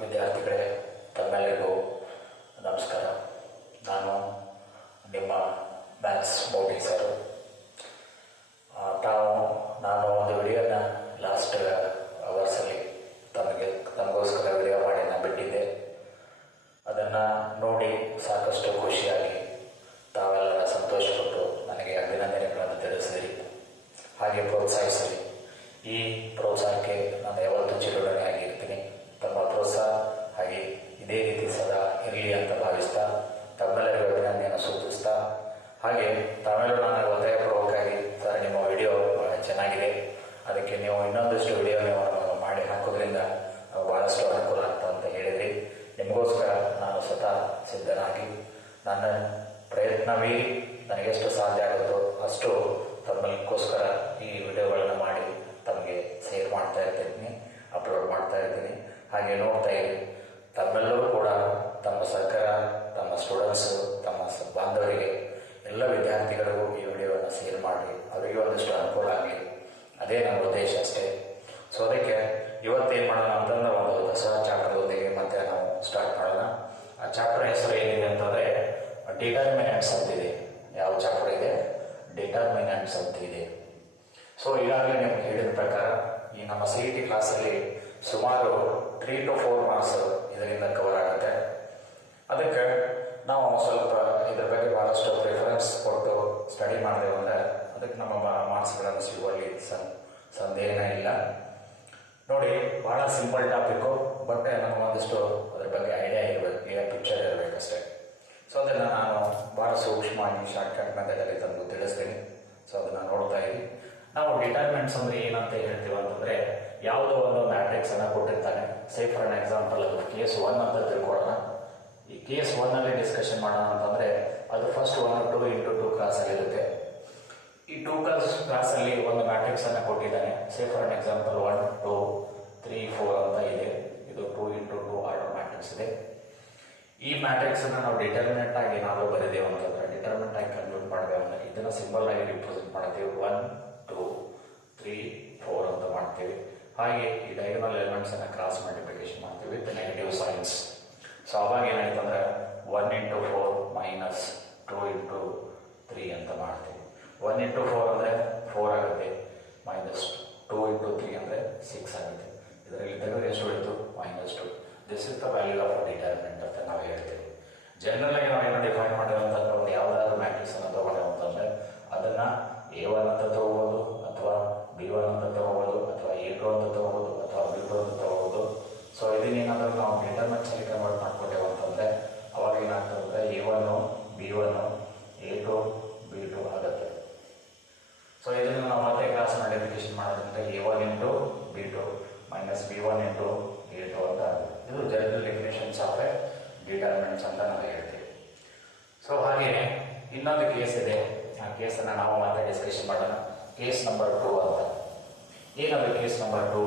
ವಿದ್ಯಾರ್ಥಿಗಳೇ, ತಮ್ಮೆಲ್ಲರಿಗೂ ನಮಸ್ಕಾರ. ನಾನು ನಿಮ್ಮ ಮ್ಯಾಥ್ಸ್ ಮೋಟಿ ಸರು. ನಾನು ಒಂದು ವಿಡಿಯೋನ ಲಾಸ್ಟ್ ಅವರ್ಸಲ್ಲಿ ತಮಗೋಸ್ಕರ ವಿಡಿಯೋ ಮಾಡಿ ನಾನು ಬಿಟ್ಟಿದ್ದೆ. ಅದನ್ನು ನೋಡಿ ಸಾಕಷ್ಟು ಖುಷಿಯಾಗಿ ತಾವೆಲ್ಲರ ಸಂತೋಷಪಟ್ಟು ನನಗೆ ಅಭಿನಂದನೆಗಳನ್ನು ತಿಳಿಸಿದಿರಿ. ಹಾಗೆ ಪ್ರೋತ್ಸಾಹಿಸಿರಿ. ಈ ಪ್ರೋತ್ಸಾಹಕ್ಕೆ ನಾನು ಯಾವತ್ತೂ ಚಿರಋಣಿಯಾಗಿರ್ತೀನಿ. ತಮ್ಮ ಪ್ರೋತ್ಸಾಹ ಹಾಗೆ ಇದೇ ರೀತಿ ಸದಾ ಇರಲಿ ಅಂತ ಭಾವಿಸ್ತಾ ತಮ್ಮೆಲ್ಲರಿಗೂ ಅಭಿನಂದನೆಯನ್ನು ಸೂಚಿಸ್ತಾ, ಹಾಗೆ ತಾವೆಲ್ಲರೂ ನನಗೆ ಒತ್ತಾಯಪೂರ್ವಕವಾಗಿ ಸರ್ ನಿಮ್ಮ ವಿಡಿಯೋ ಬಹಳ ಚೆನ್ನಾಗಿದೆ, ಅದಕ್ಕೆ ನೀವು ಇನ್ನೊಂದಷ್ಟು ವಿಡಿಯೋ ನೀವು ಮಾಡಿ ಹಾಕೋದ್ರಿಂದ ಬಹಳಷ್ಟು ಅನುಕೂಲ ಆಗ್ತಾ ಅಂತ ಹೇಳಿದ್ರಿ. ನಿಮಗೋಸ್ಕರ ನಾನು ಸ್ವತಃ ಸಿದ್ಧನಾಗಿ ನನ್ನ ಪ್ರಯತ್ನ ಮೀರಿ ನನಗೆಷ್ಟು ಸಾಧ್ಯ ಆಗುತ್ತೋ ಅಷ್ಟು ತಮ್ಮಗೋಸ್ಕರ ಈ ವಿಡಿಯೋಗಳನ್ನು ಮಾಡಿ ತಮಗೆ ಶೇರ್ ಮಾಡ್ತಾ ಇರ್ತೀನಿ, ಅಪ್ಲೋಡ್ ಮಾಡ್ತಾ ಇರ್ತೀನಿ. ಹಾಗೆ ನೋಡ್ತಾ ಇರಿ. ತಮ್ಮೆಲ್ಲರೂ ಕೂಡ ತಮ್ಮ ಸರ್ಕಾರ, ತಮ್ಮ ಸ್ಟೂಡೆಂಟ್ಸು, ತಮ್ಮ ಬಾಂಧವರಿಗೆ, ಎಲ್ಲ ವಿದ್ಯಾರ್ಥಿಗಳಿಗೂ ಈ ವಿಡಿಯೋವನ್ನು ಶೇರ್ ಮಾಡಿ ಅವರಿಗೆ ಒಂದಿಷ್ಟು ಅನುಕೂಲ ಆಗಲಿ. ಅದೇ ನನ್ನ ಉದ್ದೇಶ ಅಷ್ಟೇ. ಸೊ ಅದಕ್ಕೆ ಇವತ್ತೇನು ಮಾಡೋಣ ಅಂತಂದ್ರೆ ಒಂದು ಹೊಸ ಚಾಪ್ಟರ್ದೊಂದಿಗೆ ಮತ್ತೆ ನಾವು ಸ್ಟಾರ್ಟ್ ಮಾಡೋಣ. ಆ ಚಾಪ್ಟರ್ ಹೆಸರು ಏನಿದೆ ಅಂತಂದರೆ ಡಿಟರ್ಮಿನೆಂಟ್ಸ್ ಅಂತಿದೆ. ಯಾವ ಚಾಪ್ಟರ್ ಇದೆ? ಡಿಟರ್ಮಿನೆಂಟ್ಸ್ ಅಂತ ಇದೆ. ಸೊ ಈಗಾಗಲೇ ನಿಮ್ಗೆ ಹೇಳಿದ ಪ್ರಕಾರ ಈ ನಮ್ಮ CET ಕ್ಲಾಸಲ್ಲಿ ಸುಮಾರು 3 to 4 ಮಾರ್ಕ್ಸ್ ಇದರಿಂದ ಕವರ್ ಆಗುತ್ತೆ. ಅದಕ್ಕೆ ನಾವು ಸ್ವಲ್ಪ ಇದ್ರ ಬಗ್ಗೆ ಬಹಳಷ್ಟು ಪ್ರಿಫರೆನ್ಸ್ ಕೊಟ್ಟು ಸ್ಟಡಿ ಮಾಡಿದೆವು ಅಂದರೆ ಅದಕ್ಕೆ ನಮ್ಮ ಮಾರ್ಕ್ಸ್ಗಳನ್ನು ಸಿಗುವಲ್ಲಿ ಸಂದೇಹನೇ ಇಲ್ಲ. ನೋಡಿ, ಬಹಳ ಸಿಂಪಲ್ ಟಾಪಿಕ್ಕು, ಬಟ್ ನಮಗೊಂದಿಷ್ಟು ಅದ್ರ ಬಗ್ಗೆ ಐಡಿಯಾ ಇರಬೇಕು, ಈಗ ಪಿಕ್ಚರ್ ಇರಬೇಕಷ್ಟೇ. ಸೊ ಅದನ್ನು ನಾನು ಭಾಳ ಸೂಕ್ಷ್ಮವಾಗಿ ಶಾರ್ಟ್ಕಟ್ ಮೆಥಡಲ್ಲಿ ತಂದು ತಿಳಿಸ್ತೀನಿ. ಸೊ ಅದನ್ನು ನೋಡ್ತಾ ಇರಿ. ನಾವು ಡಿಟರ್ಮಿನೆಂಟ್ಸ್ ಅಂದರೆ ಏನಂತ ಹೇಳ್ತೀವಿ ಅಂತಂದರೆ, ಯಾವುದೋ ಒಂದು ಮ್ಯಾಟ್ರಿಕ್ಸ್ ಅನ್ನು ಕೊಟ್ಟಿರ್ತಾನೆ. ಸೇ ಫಾರ್ ಅನ್ ಎಕ್ಸಾಂಪಲ್ ಅದು ಕೇಸ್ 1 ಅಂತ ತಿಳ್ಕೊಳ್ಳೋಣ. ಈ ಕೇಸ್ 1 ಡಿಸ್ಕಷನ್ ಮಾಡೋಣ ಅಂತಂದರೆ ಅದು ಫಸ್ಟ್ 1 2 into 2 ಕ್ಲಾಸಲ್ಲಿರುತ್ತೆ. ಈ 2 ಕ್ಲಾಸಲ್ಲಿ ಒಂದು ಮ್ಯಾಟ್ರಿಕ್ಸ್ ಅನ್ನು ಕೊಟ್ಟಿದ್ದಾನೆ. ಸೇ ಫಾರ್ ಅನ್ ಎಕ್ಸಾಂಪಲ್ 1 2 3 4 ಅಂತ ಇದೆ. ಇದು 2 into 2 ಆರ್ಡರ್ ಮ್ಯಾಟ್ರಿಕ್ಸ್ ಇದೆ. ಈ ಮ್ಯಾಟ್ರಿಕ್ಸ್ ಅನ್ನು ನಾವು ಡಿಟರ್ಮಿನೆಂಟ್ ಆಗಿ ಏನಾದರೂ ಬರೆದೇವು ಅಂತಂದ್ರೆ, ಡಿಟರ್ಮಿನೆಂಟ್ ಆಗಿ ಕನ್ವರ್ಟ್ ಮಾಡಿದೆವು ಅಂದರೆ ಇದನ್ನು ಸಿಂಬಲ್ ಆಗಿ ರಿಪ್ರೆಸೆಂಟ್ ಮಾಡ್ತೀವಿ. 1 2 3 4 ಅಂತ ಮಾಡ್ತೀವಿ. ಹಾಗೆ ಈ ಡಯಾಗೋನಲ್ ಎಲಿಮೆಂಟ್ಸ್ ಅನ್ನು ಕ್ರಾಸ್ ಮಲ್ಟಿಪ್ಲಿಕೇಶನ್ ಮಾಡ್ತೀವಿ ವಿತ್ ನೆಗೆಟಿವ್ ಸೈನ್ಸ್. ಸೊ ಅವಾಗ ಏನಾಯ್ತು ಅಂದ್ರೆ 1 into 4 ಮೈನಸ್ 2 into 3 ಅಂತ ಮಾಡ್ತೀವಿ. 1 into 4 ಅಂದರೆ 4 ಆಗುತ್ತೆ, ಮೈನಸ್ 2 into 3 ಅಂದರೆ 6 ಆಗುತ್ತೆ. ಇದರಲ್ಲಿ ತೆಗೆದ್ರೆ ಎಷ್ಟು ಉಳಿತು? -2. This is the value of determinant ಅಂತ ನಾವು ಹೇಳ್ತೀವಿ. ಜನರಲ್ ಆಗಿ ನಾವು ಏನೋ ಡಿಫೈನ್ ಮಾಡಿರೋ ಅಂತಂದ್ರೆ ಒಂದು ಯಾವುದಾದ್ರು ಮ್ಯಾಟ್ರಿಕ್ಸ್ ಅನ್ನು ತಗೊಂಡೇವು ಅಂತಂದ್ರೆ ಅದನ್ನ A1 ಅಂತ ತಗೋಬಹುದು, ಅಥವಾ B1 ಅಂತ ತಗೋಬಹುದು, ಅಥವಾ A2 ಅಂತ ತಗೋಬಹುದು, ಅಥವಾ B2 ಅಂತ ತಗೋಬಹುದು. ಸೊ ಇದನ್ನೇನಾದ್ರೂ ನಾವು ಡಿಟರ್ಮಿನೆಂಟ್ಸ್ ಅಲ್ಲಿ ಕನ್ವರ್ಟ್ ಮಾಡ್ಕೊಟ್ಟೇವು ಅಂತಂದ್ರೆ ಅವಾಗ ಏನಾಗ್ತದೆ? A1 B1 A2 B2 ಆಗುತ್ತೆ. ಸೊ ಇದನ್ನು ನಾವು ಮತ್ತೆ ಕ್ಲಾಸ್ ಮಲ್ಟಿಪ್ಲಿಕೇಶನ್ ಮಾಡೋದ್ರಿಂದ A1 into B2 minus B1 into A2 ಅಂತ ಆಗುತ್ತೆ. ಇದು ಜನರಲ್ ಡೆಫಿನೇಷನ್ಸ್ ಆಫ್ ಡಿಟರ್ಮಿನೆಂಟ್ಸ್ ಅಂತ ನಾವು ಹೇಳ್ತೀವಿ. ಸೊ ಹಾಗೆ ಇನ್ನೊಂದು ಕೇಸ್ ಇದೆ. ಆ ಕೇಸನ್ನು ನಾವು ಮತ್ತೆ ಡಿಸ್ಕಷನ್ ಮಾಡೋಣ. ಕೇಸ್ ನಂಬರ್ 2 ಅಂತ. ಏನದು ಕೇಸ್ ನಂಬರ್ 2?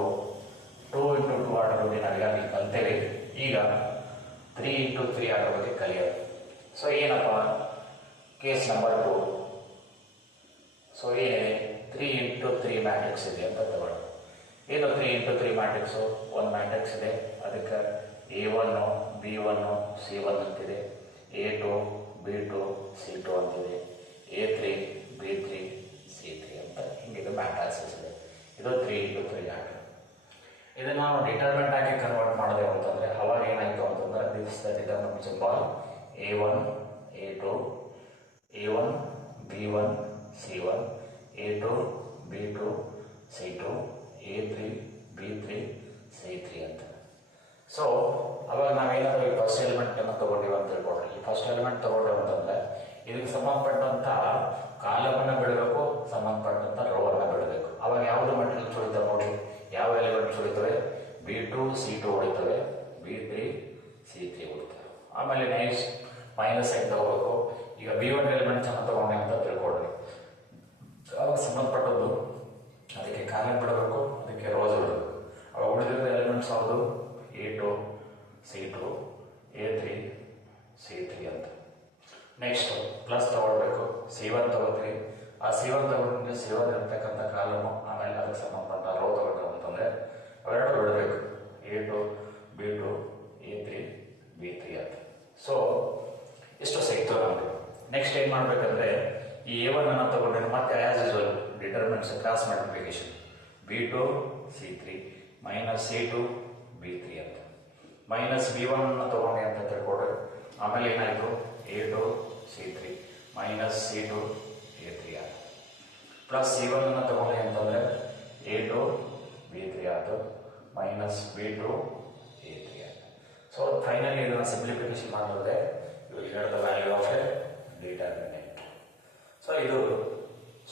2 into 2 ಆರ್ಡರ್ ಬಗ್ಗೆ ನಾವೀಗಾಗಲೇ ಕಲ್ತೇವೆ. ಈಗ 3 into 3 ಆರ್ಡರ್ ಬಗ್ಗೆ ಕಲಿಯೋದು. ಸೊ ಏನಪ್ಪ ಕೇಸ್ ನಂಬರ್ 2? ಸೊ ಏನಿದೆ? 3 into 3 ಮ್ಯಾಟ್ರಿಕ್ಸ್ ಇದೆ ಅಂತ ತಗೊಳ್ಳೋಣ. ಏನು 3 into 3 ಮ್ಯಾಟ್ರಿಕ್ಸು? ಒಂದು ಮ್ಯಾಟ್ರಿಕ್ಸ್ ಇದೆ, ಅದಕ್ಕೆ A1 B1 C1 ಅಂತಿದೆ, A2 B2 C2 ಅಂತಿದೆ, A3 B3 C3 ಅಂತ ಹಿಂಗಿದೆ ಮ್ಯಾಟ್ರಿಕ್ಸ್ ಇದೆ. ಇದು 3 into 3 ಆರ್ಡರ್. ಇದನ್ನು ನಾವು ಡಿಟರ್ಮಿನೆಂಟ್ ಆಗಿ ಕನ್ವರ್ಟ್ ಮಾಡಿದೆವು ಅಂತಂದರೆ ಅವಾಗ ಏನಾಯಿತು ಅಂತಂದ್ರೆ this the determinant symbol A1 A2 A1 B1 C1 A2 B2 C2 A3 B3 C3 ಅಂತ. ಸೊ ಅವಾಗ ನಾವೇನಾದರೂ ಈ ಫಸ್ಟ್ ಎಲಿಮೆಂಟ್ ಅನ್ನು ತಗೊಂಡಿವಿ ಅಂತ ತಿಳ್ಕೊಂಡ್ರೆ, ಈ ಫಸ್ಟ್ ಎಲಿಮೆಂಟ್ ತಗೊಂಡೇವು ಅಂತಂದ್ರೆ ಇದಕ್ಕೆ ಸಂಬಂಧಪಟ್ಟಂತ ಕಾಲಮನ್ನು ಬಿಡಬೇಕು, ಸಂಬಂಧಪಟ್ಟಂತ ರೋ ಅನ್ನು ಬಿಡಬೇಕು. ಅವಾಗ ಯಾವುದು ಮೆಟೀರಿಯಲ್ ಉಳಿತವೆ ನೋಡಿ, ಯಾವ elements ಉಳಿತವೆ? B2 C2 ಉಳಿತವೆ, B3 C3 ಉಳಿತವೆ. ಆಮೇಲೆ ನೆಕ್ಸ್ಟ್ ಮೈನಸ್ ಸೈಡ್ ತಗೋಬೇಕು. ಈಗ B1 ಎಲಿಮೆಂಟ್ಸ್ ಅನ್ನು ತಗೊಂಡೆ ಅಂತ ತಿಳ್ಕೊಡ್ರಿ, ಅವಾಗ ಸಂಬಂಧಪಟ್ಟದ್ದು ಅದಕ್ಕೆ ಕಾಲಮ್ ಬಿಡಬೇಕು, ಅದಕ್ಕೆ ರೋಸ್ ಬಿಡಬೇಕು. ಅವಾಗ ಉಳಿದಿರೋ ಎಲಿಮೆಂಟ್ಸ್ ಯಾವುದು? A2 C2 A3 C3 ಅಂತ. ನೆಕ್ಸ್ಟ್ ಪ್ಲಸ್ ತಗೊಳ್ಬೇಕು, C1 ತಗೋತೀವಿ. ಆ C1 ತಗೊಂಡ್ರೆ C1 ಇರ್ತಕ್ಕಂಥ ಕಾಲಮು, ಆಮೇಲೆ ಅದಕ್ಕೆ ಸಂಬಂಧಪಟ್ಟ ರೋ ತಗೊಂಡು ಅಂತಂದರೆ ಅವೆರಡು ಬಿಡಬೇಕು. A2 B2 ಮಾಡಬೇಕಂದ್ರೆ ಈ A1 ಅನ್ನು ತಗೊಂಡ್ರೆ ಮತ್ತೆ as usual determinants cross multiplication B2 C3 minus C2 B3 ಅಂತ ಮೈನಸ್ B1 ಅನ್ನು ತಗೊಂಡೆ ಅಂತ ತಿಳ್ಕೊಡ್ರಿ. ಆಮೇಲೆ ಏನಾಯಿತು A2 C3 minus C2 A3 ಆಯಿತು. ಪ್ಲಸ್ C1 ಅನ್ನು ತಗೊಂಡೆ ಅಂತಂದ್ರೆ A2 B3 ಆಯಿತು ಮೈನಸ್ B2 A3 ಆಯಿತು. ಸೊ ಫೈನಲಿ ಇದನ್ನು ಸಿಂಪ್ಲಿಫಿಕೇಶನ್ ಮಾಡಿದ್ರೆ you will get the value of a determinant. So ಇದು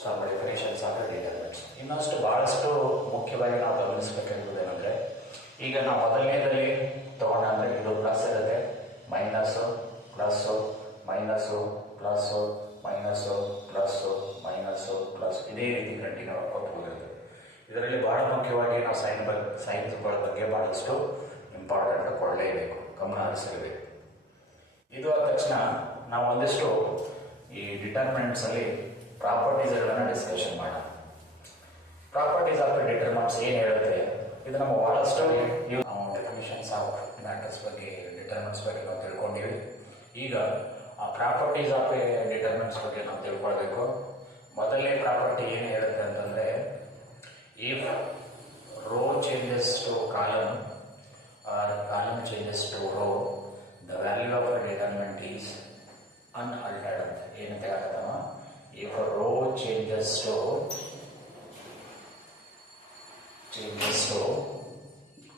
ಸ್ವಲ್ಪ ಡೆಫಿನೇಷನ್ಸ್ ಆಫ್ ಡಿಟರ್ಮಿನೆಂಟ್ಸ್. ಇನ್ನಷ್ಟು ಬಹಳಷ್ಟು ಮುಖ್ಯವಾಗಿ ನಾವು ಗಮನಿಸಬೇಕಾಗಿರುವುದೇನೆಂದರೆ, ಈಗ ನಾವು ಮೊದಲನೇದಲ್ಲಿ ತಗೊಂಡ್ರೆ ಇದು ಪ್ಲಸ್ ಇರುತ್ತೆ, minus plus minus plus minus plus minus plus ಇದೇ ರೀತಿ ಕಂಟಿನ್ಯೂ ಆಗ್ಕೊಂಡು ಹೋಗಿರುತ್ತೆ. ಇದರಲ್ಲಿ ಬಹಳ ಮುಖ್ಯವಾಗಿ ನಾವು ಸೈನ್ಸ್ಗಳ ಬಗ್ಗೆ ಬಹಳಷ್ಟು ಇಂಪಾರ್ಟೆಂಟ್ ಕೊಡಲೇಬೇಕು, ಗಮನ ಹರಿಸಲೇಬೇಕು. ಇದು ಆದ ತಕ್ಷಣ ನಾವು ಒಂದಿಷ್ಟು ಈ ಡಿಟರ್ಮಿನೆಂಟ್ಸ್ ಅಲ್ಲಿ ಪ್ರಾಪರ್ಟೀಸ್ಗಳನ್ನು ಡಿಸ್ಕಷನ್ ಮಾಡೋಣ. ಪ್ರಾಪರ್ಟೀಸ್ ಆಫ್ ಡಿಟರ್ಮಿನೆಂಟ್ಸ್ ಏನು ಹೇಳುತ್ತೆ, ಇದು ನಮ್ಮ ಬಹಳಷ್ಟು ಡೆಫಿನಿಷನ್ಸ್ ಆಫ್ ಮ್ಯಾಟರ್ಸ್ ಬಗ್ಗೆ ಡಿಟರ್ಮಿನೆಂಟ್ಸ್ ಬಗ್ಗೆ ನಾವು ತಿಳ್ಕೊಂಡಿವಿ. ಈಗ ಆ ಪ್ರಾಪರ್ಟೀಸ್ ಆಫ್ ಡಿಟರ್ಮಿನೆಂಟ್ಸ್ ಬಗ್ಗೆ ನಾವು ತಿಳ್ಕೊಳ್ಬೇಕು. ಮೊದಲನೇ ಪ್ರಾಪರ್ಟಿ ಏನು ಹೇಳುತ್ತೆ ಅಂತಂದರೆ, if row changes to column or column changes to row the value of determinant is unaltered ಅಂತ. ಏನಂತ ಹೇಳ್ತಮ್ಮ, if row changes to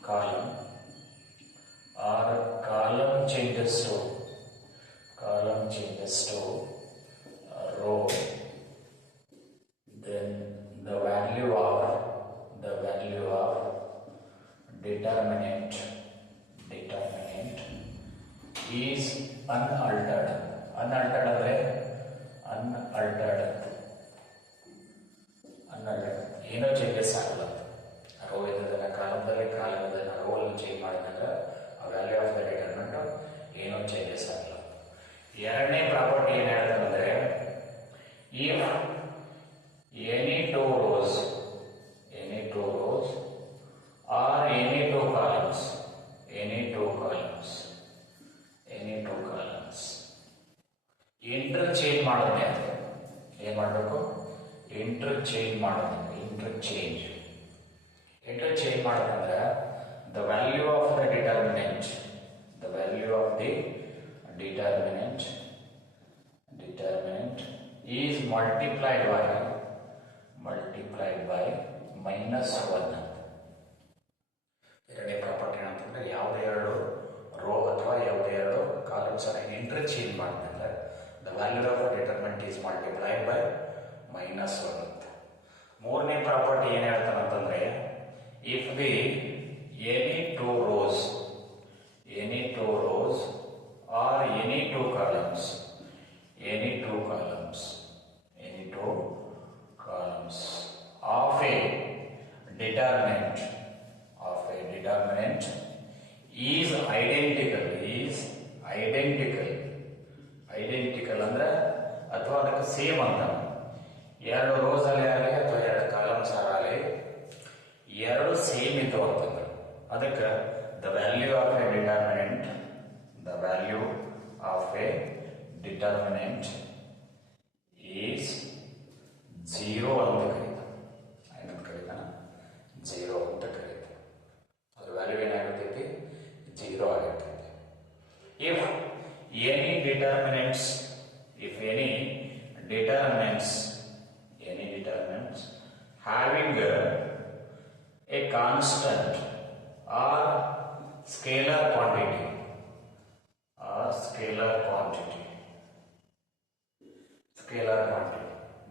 column or column changes to row, then the value of determinant is unaltered. Unaltered ಅಂದ್ರೆ unaltered ಏನೋ changes ಆಗಲ್ಲ. Rho ಇದ್ದದನ್ನ ಕಾಲಮ್ದಲ್ಲಿ rho ಅಲ್ಲಿ change ಮಾಡಿದಾಗ value of the determinant ಏನೋ changes ಆಗಲ್ಲ. ಎರಡನೇ ಪ್ರಾಪರ್ಟಿ ಏನು ಹೇಳ್ತಾರೆ ಅಂದರೆ, if any two rose R any two columns interchange ಮಾಡಿದ್ರೆ ಏನು ಮಾಡಬೇಕು, ಇಂಟರ್ಚೇಂಜ್ ಮಾಡೋದಂದ್ರೆ the value of the determinant is multiplied by minus 1. ಎರಡನೇ ಪ್ರಾಪರ್ಟಿ ಅಂತಂದ್ರೆ ಯಾವುದೇ ಎರಡು ರೋ ಅಥವಾ ಯಾವುದೇ ಎರಡು ಕಾಲಮ್ಸ್ ಅನ್ನು ಇಂಟರ್ಚೇಂಜ್ ಮಾಡಿದ್ರೆ the value of determinant is multiplied by minus 1 ಅಂತ. ಮೂರನೇ ಪ್ರಾಪರ್ಟಿ ಏನು ಹೇಳ್ತಾನಂತಂದ್ರೆ, if the any two rows or any two columns of a determinant is identical ಅಂದ್ರೆ ಅಥವಾ ಅದಕ್ಕೆ ಸೇಮ್ ಅಂತ. ಎರಡು ರೋಸ್ ಅಲ್ಲಿ ಆಗಲಿ ಅಥವಾ ಎರಡು ಕಾಲಮ್ಸ್ ಆಗಲಿ ಎರಡು ಸೇಮ್ ಇತ್ತು ಅಂತಂದ್ರೆ ಅದಕ್ಕೆ the value of a determinant is 0 ಅಂತ ಕರೀತಾನ. 0 ಅಂತ ಕರೀತಾನೆ. ಅದ್ರ ವ್ಯಾಲ್ಯೂ ಏನಾಗಿರ್ತೈತಿ, 0 ಆಗಿರ್ತೈತಿ. If any determinants having a constant or scalar quantity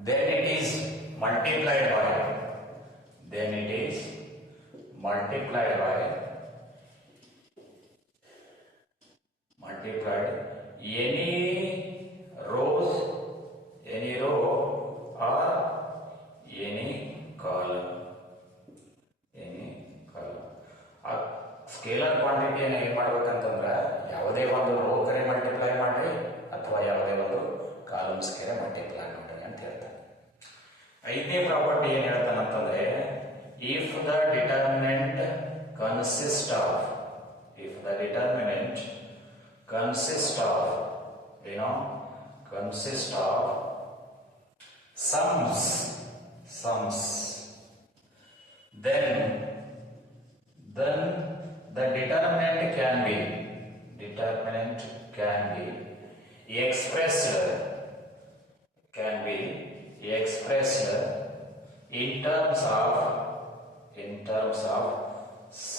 then it is multiplied by any row or any column. Scalar ಕ್ವಾಂಟಿಟಿಯನ್ನು ಏನು ಮಾಡ್ಬೇಕಂತಂದ್ರೆ ಯಾವುದೇ ಒಂದು ರೋ ಕರೆ ಮಲ್ಟಿಪ್ಲೈ ಮಾಡಿ ಅಥವಾ ಯಾವುದೇ ಒಂದು ಕಾಲಮ್ಸ್ ಕರೆ ಮಲ್ಟಿಪ್ಲೈ ಮಾಡಿ ಅಂತ ಹೇಳ್ತಾರೆ. ಐದನೇ ಪ್ರಾಪರ್ಟಿ ಏನು ಹೇಳ್ತಾನಂತಂದ್ರೆ, if the determinant consist of consists of sums. Then the determinant can be expressed in terms of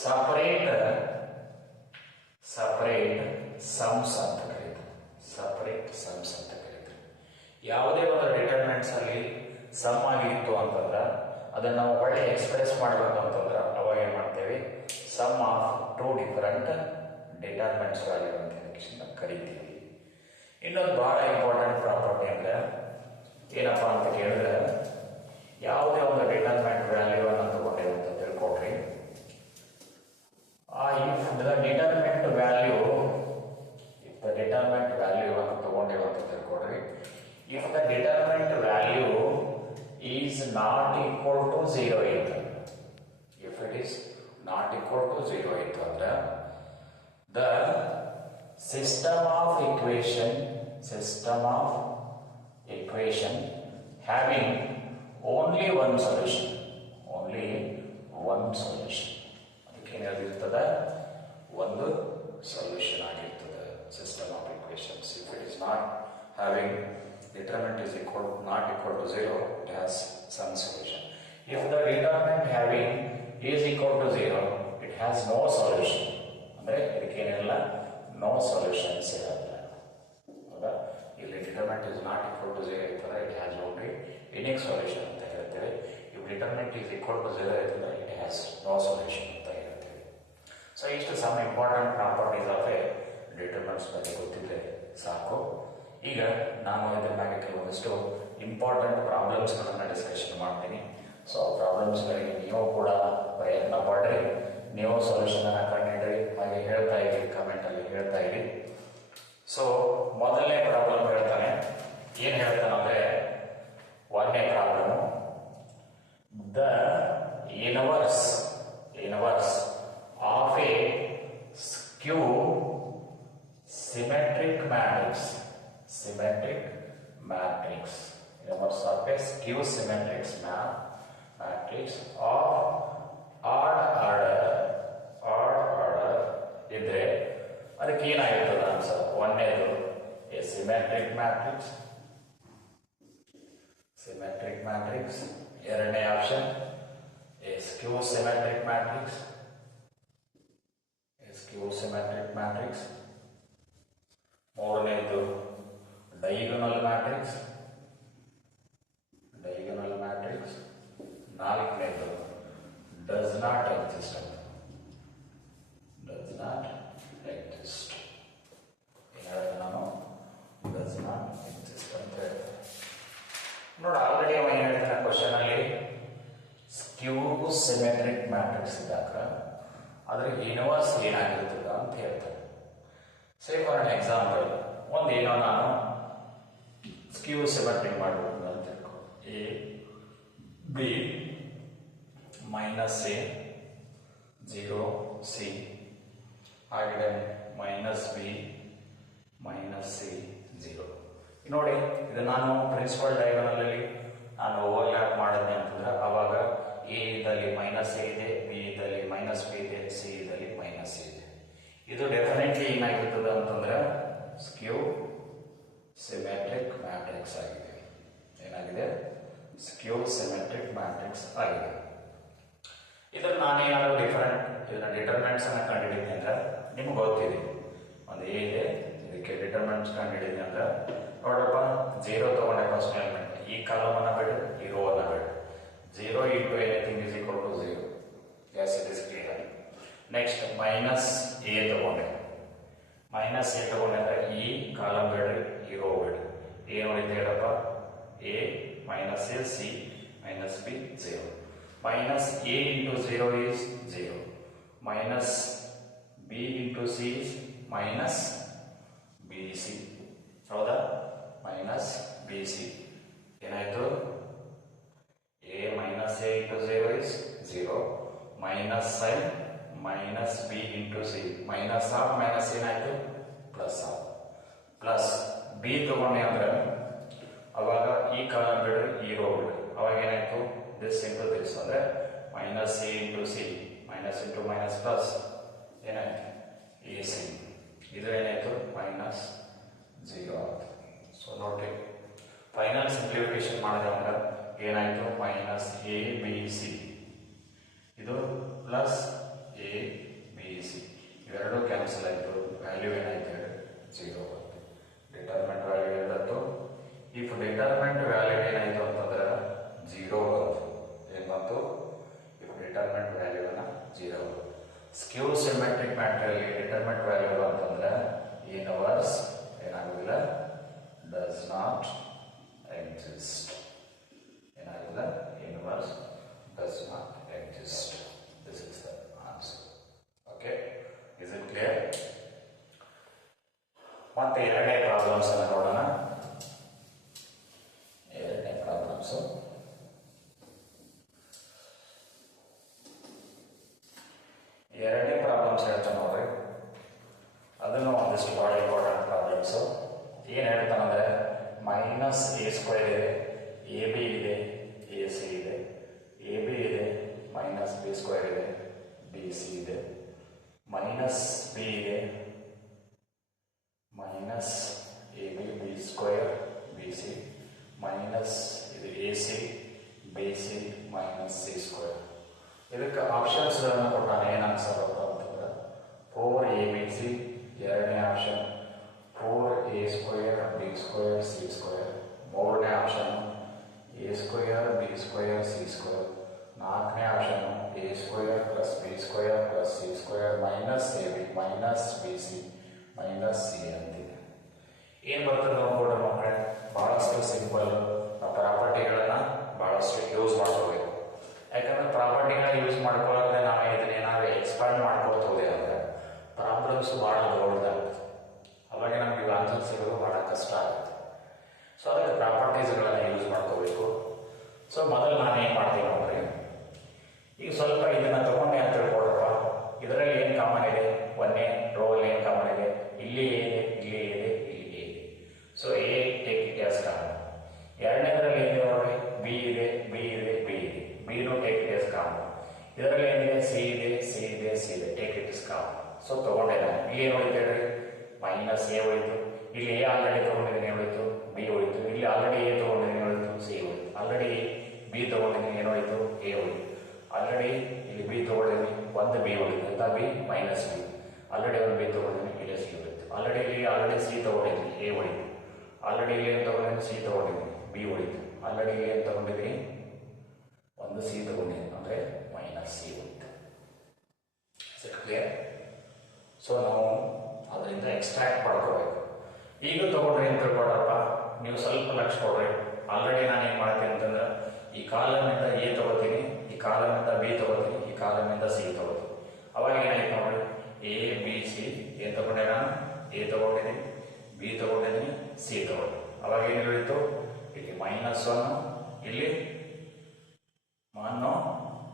separate sums ಅಂತ ಕರೀತಾರೆ. ಯಾವುದೇ ಒಂದು ಡಿಟರ್ಮಿನೆಂಟ್ಸ್ ಅಲ್ಲಿ ಸಮ್ ಆಗಿತ್ತು ಅಂತಂದ್ರೆ ಅದನ್ನ ನಾವು ಒಳ್ಳೆ ಎಕ್ಸ್ಪ್ರೆಸ್ ಮಾಡಬೇಕು ಅಂತಂದ್ರೆ ಅವಾಗ ಏನ್ ಮಾಡ್ತೇವೆ, sum of two different determinants value ಅಂತ ಕರಿತೀವಿ. ಇನ್ನೊಂದು ಬಹಳ ಇಂಪಾರ್ಟೆಂಟ್ ಪ್ರಾಪರ್ಟಿ ಅಂದ್ರೆ ಏನಪ್ಪಾ ಅಂತ ಕೇಳಿದ್ರೆ, ಯಾವುದೇ ಒಂದು ಡಿಟರ್ಮಿನೆಂಟ್ ವ್ಯಾಲ್ಯೂ ಅನ್ನು ತಗೊಂಡೇವೆ ಅಂತ ತಿಳ್ಕೊಡ್ರಿ. ಇಫ್ ದ ಡಿಟರ್ಮಿನೆಂಟ್ ವ್ಯಾಲ್ಯೂ ಅನ್ನು ತಗೊಂಡೇವೆ ಅಂತ ತಿಳ್ಕೊಡ್ರಿ. If the determinant value is not equal to 0 ಇತ್ತು, if it is not equal to 0 ಇತ್ತು ಅಂದ್ರೆ the system of equation having only one solution ಅದಕ್ಕೆ ಏನಾಗಿರ್ತದ, ಒಂದು ಸೊಲ್ಯೂಷನ್ ಆಗಿರ್ತದೆ system of equations. If it is not having determinant is not equal to 0, it has some solution. If the determinant having is equal to 0, it has no solution. ಅಂದ್ರೆ ಇದಕ್ಕೇನಿಲ್ಲ, no solutions ಇರಲ್ಲ. ಹೌದಾ? ಇಲ್ಲಿ determinant is not equal to 0 ಇರ್ತದೆ, it has only unique solution ಅಂತ ಹೇಳ್ತೇವೆ. If determinant is equal to 0 ಇರ್ತದೆ, it has no solution ಅಂತ ಹೇಳ್ತೇವೆ. ಸೊ ಇಷ್ಟು some important properties of a determinants ಬಗ್ಗೆ ಗೊತ್ತಿದ್ರೆ ಸಾಕು. ಈಗ ನಾನು ಇದರ ಬಗ್ಗೆ ಕೆಲವೊಂದಿಷ್ಟು ಇಂಪಾರ್ಟೆಂಟ್ ಪ್ರಾಬ್ಲಮ್ಸ್ಗಳನ್ನು ಡಿಸ್ಕಷನ್ ಮಾಡ್ತೀನಿ. ಸೊ ಆ ಪ್ರಾಬ್ಲಮ್ಸ್ಗಳಿಗೆ ನೀವು ಕೂಡ ಪ್ರಯತ್ನ ಪಡ್ರಿ, ನೀವು ಸೊಲ್ಯೂಷನ್ ಅನ್ನು ಕಂಡಿಡ್ರಿ, ಹಾಗೆ ಹೇಳ್ತಾ ಇರಿ, ಕಮೆಂಟ್ ಅಲ್ಲಿ ಹೇಳ್ತಾ ಇರಿ. ಸೊ ಮೊದಲನೇ ಪ್ರಾಬ್ಲಮ್ ಹೇಳ್ತಾನೆ, ಏನ್ ಹೇಳ್ತಾನಂದ್ರೆ, ಒಂದನೇ problem, the inverse of A ಸ್ಕ್ಯೂ symmetric matrix, inverse of a skew symmetric matrix of odd order ಇದ್ರೆ ಅದಕ್ಕೆ ಏನಾಗಿರ್ತದೆ ಆನ್ಸರ್? ಒಂದನೇದು ಎ ಸಿಮೆಟ್ರಿಕ್ ಮ್ಯಾಟ್ರಿಕ್ಸ್, ಎರಡನೇ ಆಪ್ಷನ್ ಎ ಸ್ಕ್ಯೂ ಸಿಮೆಟ್ರಿಕ್ ಮ್ಯಾಟ್ರಿಕ್ಸ್, ಮೂರನೇದು ಡೈಗೊನಲ್ ಮ್ಯಾಟ್ರಿಕ್ಸ್, ನಾಲ್ಕನೇದು ಡಸ್ ನಾಟ್ ಎಕ್ಸಿಸ್ಟ್. ಏನು ಹೇಳಿದೆ ನಾನು? ಡಸ್ ನಾಟ್ ಎಕ್ಸಿಸ್ಟ್ ಅಂತ ಹೇಳ್ತೇನೆ. ನೋಡಿ, ಆಲ್ರೆಡಿ ಅವ ಏನು ಹೇಳ್ತಾನೆ ಕ್ವಶನ್ ಅಲ್ಲಿ, ಸ್ಕ್ಯೂ ಸಿಮೆಟ್ರಿಕ್ ಮ್ಯಾಟ್ರಿಕ್ಸ್ ಇದ್ದಾಗ ಅದ್ರ ಇನ್ವರ್ಸ್ ಏನಾಗಿರ್ತದ ಅಂತ ಹೇಳ್ತಾರೆ. ಸೇ ಫಾರ್ ಅನ್ ಎಕ್ಸಾಂಪಲ್, ಒಂದೇನೋ ನಾನು ಸ್ಕ್ಯೂ ಸಿಮೆಟ್ರಿಕ್ ಮಾಡಬೇಕು ಅಂತ ತಿಳ್ಕೊ, A B minus A 0 C, ಹಾಗೆ ಮೈನಸ್ ಬಿ ಮೈನಸ್ ಸಿ 0. ನೋಡಿ, ಇದು ನಾನು ಪ್ರಿನ್ಸಿಪಲ್ ಡಯಾಗೋನಲ್ ಅಲ್ಲಿ ನಾನು ಓವರ್ಲ್ಯಾಪ್ ಮಾಡಿದ್ದೆ ಅಂತಂದ್ರೆ ಅವಾಗ ಎ ಇದ್ದಲ್ಲಿ ಮೈನಸ್ ಎ ಇದೆ, ಬಿ ಇದ್ದಲ್ಲಿ ಮೈನಸ್ ಬಿ ಇದೆ, ಸಿ ಇದ್ದಲ್ಲಿ ಮೈನಸ್ ಸಿ ಇದೆ. ಇದು ಡೆಫಿನೆಟ್ಲಿ ಏನಾಗಿರ್ತದೆ ಅಂತಂದ್ರೆ ಸ್ಕ್ಯೂ ಸಿಮೆಟ್ರಿಕ್ ಮ್ಯಾಟ್ರಿಕ್ಸ್ ಆಗಿದೆ. ಏನಾಗಿದೆ? ಸ್ಕ್ಯೂ ಸಿಮೆಟ್ರಿಕ್ ಮ್ಯಾಟ್ರಿಕ್ಸ್ ಆಗಿದೆ. ಇದನ್ನ ನಾನೇನಾದ್ರು ಇದನ್ನ ಡಿಟರ್ಮಿನೆಂಟ್ಸ್ ಅನ್ನ ಕಂಡುಹಿಡಿತೀನಿ ಅಂದ್ರೆ ನಿಮ್ಗೆ ಗೊತ್ತಿದೆ, ಒಂದು ಎ ಇದೆ, ಇದಕ್ಕೆ ಡಿಟರ್ಮಿನೆಂಟ್ಸ್ ಕಂಡುಹಿಡಿದೀನಿ ಅಂದ್ರೆ ನೋಡಪ್ಪ, 0 ತಗೊಂಡೆ ಫಸ್ಟ್ ಎಲಿಮೆಂಟ್, ಈ ಕಾಲಮ್ ಅನ್ನ ಬಿಡು, ಈ ರೋ ಅನ್ನ ಬಿಡು. 0 into anything is equal to 0. Yes, it is clear. Next, minus a ತಗೊಂಡೆ ಅಂದ್ರೆ ಈ ಕಾಲಮ್ ಬೇಡ್ರಿ, ಈ ರೋ ಬೇಡ್ರಿ. ಏನು ಉಳಿತು ಹೇಳಪ್ಪ? a minus a, c minus b 0. Minus a into 0 is 0. Minus b into c is minus bc. ಹೌದಾ? Minus bc. ಏನಾಯ್ತು? a minus a into 0 is 0. Minus sign minus b into c. Minus of minus ಏನಾಯ್ತು? Plus of. Plus b B ತಗೊಂಡೆ ಅಂದ್ರೆ ಅವಾಗ ಈ column ಬಿಡು ಈ rho ಬಿಡು, ಅವಾಗ ಏನಾಯ್ತು ದಿಸ್ ಇಂಟು ದಿಸ್ ಅಂದ್ರೆ minus C into C, minus into minus plus ಏನಾಯ್ತು ಎ ಸಿ, ಇದು ಏನಾಯ್ತು ಮೈನಸ್ 0 ಆಯ್ತು. ಸೊ ನೋಡ್ರಿ ಫೈನಲ್ ಸಿಂಪ್ಲಿಫಿಕೇಶನ್ ಮಾಡಿದ್ರೆ ಏನಾಯ್ತು ಮೈನಸ್ ಎ ಬಿ ಸಿ, ಇದು ಪ್ಲಸ್ ಎ ಬಿ ಸಿ, ಇವೆರಡು ಕ್ಯಾನ್ಸಲ್ ಆಯಿತು, ವ್ಯಾಲ್ಯೂ ಏನಾಯ್ತು 0 ಬಂತು. ಡಿಟರ್ಮೆಂಟ್ ವ್ಯಾಲ್ಯೂ ಏನಾಯ್ತು, ಇಫ್ ಡಿಟರ್ಮೆಂಟ್ ವ್ಯಾಲ್ಯೂ ಏನಾಯ್ತು ಅಂತಂದ್ರೆ 0 ಬಂತು. ಏನು ಬಂತು, ಇಫ್ ಡಿಟರ್ಮೆಂಟ್ ವ್ಯಾಲ್ಯೂನ 0 ಬಂತು. ಸ್ಕ್ಯೂ ಸಿಮೆಟ್ರಿಕ್ ಮ್ಯಾಟ್ರಿಯಲ್ಲಿ ಡಿಟರ್ಮೆಂಟ್ ವ್ಯಾಲ್ಯೂ ಅಂತಂದ್ರೆ ಇನ್ವರ್ಸ್ ಏನಾಗೋದಿಲ್ಲ, ಡಸ್ ನಾಟ್ ಎಕ್ಸಿಸ್ಟ್, ಏನಾಗಿಲ್ಲ inverse does not exist. This is the answer. Okay, is it clear? ಮತ್ತೆ ಎರಡನೇ ಪ್ರಾಬ್ಲಮ್ಸ್ ಅನ್ನು ನೋಡೋಣ. ಎರಡನೇ ಪ್ರಾಬ್ಲಮ್ಸ್ ಹೇಳ್ತಾನೆ ನೋಡ್ರಿ, ಅದನ್ನು ಒಂದಿಷ್ಟು ಭಾಳ ಇಂಪಾರ್ಟೆಂಟ್ ಪ್ರಾಬ್ಲಮ್ಸು. ಏನು ಹೇಳ್ತಾನಂದ್ರೆ ಮೈನಸ್ ಎ ಸ್ಕ್ವೇರ್ ಇದೆ, ಎ ಬಿ ಇದೆ, ಎ ಸಿ ಇದೆ, ಎ ಬಿ ಇದೆ, ಮೈನಸ್ ಬಿ ಸ್ಕ್ವೇರ್ ಇದೆ, ಬಿ ಸಿ ಇದೆ, ಮೈನಸ್ ಬಿ ಇದೆ, minus A B B square B C, minus ಇದು A C B C minus C square. ಇದಕ್ಕೆ ಆಪ್ಷನ್ಸ್ಗಳನ್ನು ಕೊಟ್ಟಾನೆ. ಏನು ಆನ್ಸರ್ ಅಂತಂದ್ರೆ 4abc, ಎರಡನೇ option 4a square B square C square, ಮೂರನೇ option A square B square C square, ನಾಲ್ಕನೇ option A square plus B square plus C square minus A B minus B C minus C ಅಂತಿದೆ. ಏನು ಬರ್ತದೆ ನೋಡ್ಕೊಡ್ರಿ ಮಕ್ಕಳೇ, ಬಹಳಷ್ಟು simple. ಪ್ರಾಪರ್ಟಿಗಳನ್ನ ಬಹಳಷ್ಟು use ಮಾಡ್ಕೋಬೇಕು. ಯಾಕಂದ್ರೆ ಪ್ರಾಪರ್ಟಿಗಳನ್ನ ಯೂಸ್ ಮಾಡ್ಕೊಳ್ಳೋದ್ರೆ ನಾವು ಇದನ್ನೇನಾದ್ರು ಎಕ್ಸ್ಪ್ಯಾಂಡ್ ಮಾಡ್ಕೊತ ಹೋದೆ ಅಂದ್ರೆ ಪ್ರಾಬ್ಲಮ್ಸ್ ಭಾಳ ದೊಡ್ಡದಾಗುತ್ತೆ, ಅವಾಗ ನಮ್ಗೆ ಆನ್ಸರ್ ಸಿಗೋದು ಭಾಳ ಕಷ್ಟ ಆಗುತ್ತೆ. ಸೊ ಅದಕ್ಕೆ ಪ್ರಾಪರ್ಟೀಸ್ಗಳನ್ನ ಯೂಸ್ ಮಾಡ್ಕೋಬೇಕು. ಸೊ ಮೊದಲು ನಾನು ಏನು ಮಾಡ್ತೀನಿ ನೋಡ್ರಿ, ಈಗ ಸ್ವಲ್ಪ ಇದನ್ನ ತಗೊಂಡೆ ಅಂತ ತಿಳ್ಕೊಡ್ರಪ್ಪ. ಇದರಲ್ಲಿ ಏನು ಕಾಮನ್ ಇದೆ, ಒಂದೇ ರೋಲ್ ಏನು ಕಾಮನ್ ಇದೆ, ಇಲ್ಲಿ ಎ ಇದೆ, ಇಲ್ಲಿ ಎ ಇದೆ, ಇಲ್ಲಿ ಎ ಇದೆ. So A take it as common. ಎರಡನೇದ್ರಲ್ಲಿ ಏನಿದೆ ನೋಡ್ರಿ, ಬಿ ಇದೆ, ಬಿ ಇದೆ, ಬಿ ಇದೆ, ಬಿನು ಟೇಕ್ ಇಟ್ ಆಸ್ ಕಾಮನ್. ಇದರಲ್ಲಿ ಏನಿದೆ, ಸಿ ಇದೆ, ಸಿ ಇದೆ, ಸಿ ಇದೆ, take it is common. So ತಗೊಂಡೆ ನಾನು. ಇಲ್ಲಿ ಏನು ಉಳಿತು ಹೇಳ್ರಿ, ಮೈನಸ್ ಎ ಉಳಿತು. ಇಲ್ಲಿ ಎ ಆಲ್ರೆಡಿ ತಗೊಂಡಿದ್ದೀನಿ ಉಳಿತು, ಬಿ ಉಳಿತು. ಇಲ್ಲಿ ಆಲ್ರೆಡಿ ಎ ತಗೊಂಡಿದ್ದೀನಿ ಉಳಿತು, ಸಿ ಉಳಿತು. ಆಲ್ರೆಡಿ ಬಿ ತಗೊಂಡಿದ್ದೀನಿ ಏನು ಉಳಿತು, ಎ ಉಳಿತು. ಆಲ್ರೆಡಿ ಇಲ್ಲಿ ಬಿ ತಗೊಂಡಿದ್ದೀನಿ, ಒಂದು ಬಿ ಉಳಿತು ಅಂತ ಬಿ ಮೈನಸ್ ಬಿ. ಆಲ್ರೆಡಿ ಒಂದು ಬಿ ತಗೊಂಡಿದ್ದೀನಿ, ಇಲ್ಲಿ ಸಿ ಉಳಿತು. ಆಲ್ರೆಡಿ ಸಿ ತಗೊಂಡಿದ್ದೀನಿ, ಎ ಉಳಿತು. ಆಲ್ರೆಡಿ ಇಲ್ಲಿ ಏನು ತಗೊಂಡಿದ್ದೀನಿ, ಸಿ ತಗೊಂಡಿದ್ದೀನಿ, ಬಿ ಉಳಿತು. ಆಲ್ರೆಡಿ ಇಲ್ಲಿ ಏನು ತಗೊಂಡಿದ್ದೀನಿ, ಒಂದು ಸಿ ತಗೊಂಡಿದ್ದೀನಿ ಅಂದರೆ ಮೈನಸ್ ಸಿ ಉಳಿತು. ಕ್ಲಿಯರ್? ಸೊ ನಾವು ಅದರಿಂದ ಎಕ್ಸ್ಟ್ರಾಕ್ಟ್ ಮಾಡ್ಕೋಬೇಕು. ಈಗ ತಗೊಂಡ್ರಿ ಅಂತ ತಿಳ್ಕೊಡ್ರಪ್ಪ, ನೀವು ಸ್ವಲ್ಪ ಲಕ್ಷ ಕೊಡ್ರಿ. ಆಲ್ರೆಡಿ ನಾನು ಏನು ಮಾಡ್ತೀನಿ ಅಂತಂದ್ರೆ ಈ ಕಾಲಮಿಂದ ಎ ತಗೋತೀನಿ, ಈ ಕಾಲಮಿಂದ ಬಿ ತಗೋತೀನಿ, ಈ ಕಾಲಮಿಂದ ಸಿ ತಗೋತೀನಿ. ಅವಾಗ ಏನಾಯ್ತು ನೋಡ್ರಿ, ಎ ಬಿ ಸಿ ಏನು ತಗೊಂಡೆ ನಾನು, ಎ ತಗೊಂಡಿದ್ದೀನಿ, ಬಿ ತಗೊಂಡಿದ್ದೀನಿ, ಸಿ ತಗೊಂಡು. ಅವಾಗ ಏನು ಉಳಿತು, ಇಲ್ಲಿ ಮೈನಸ್ 1, ಇಲ್ಲಿ 1,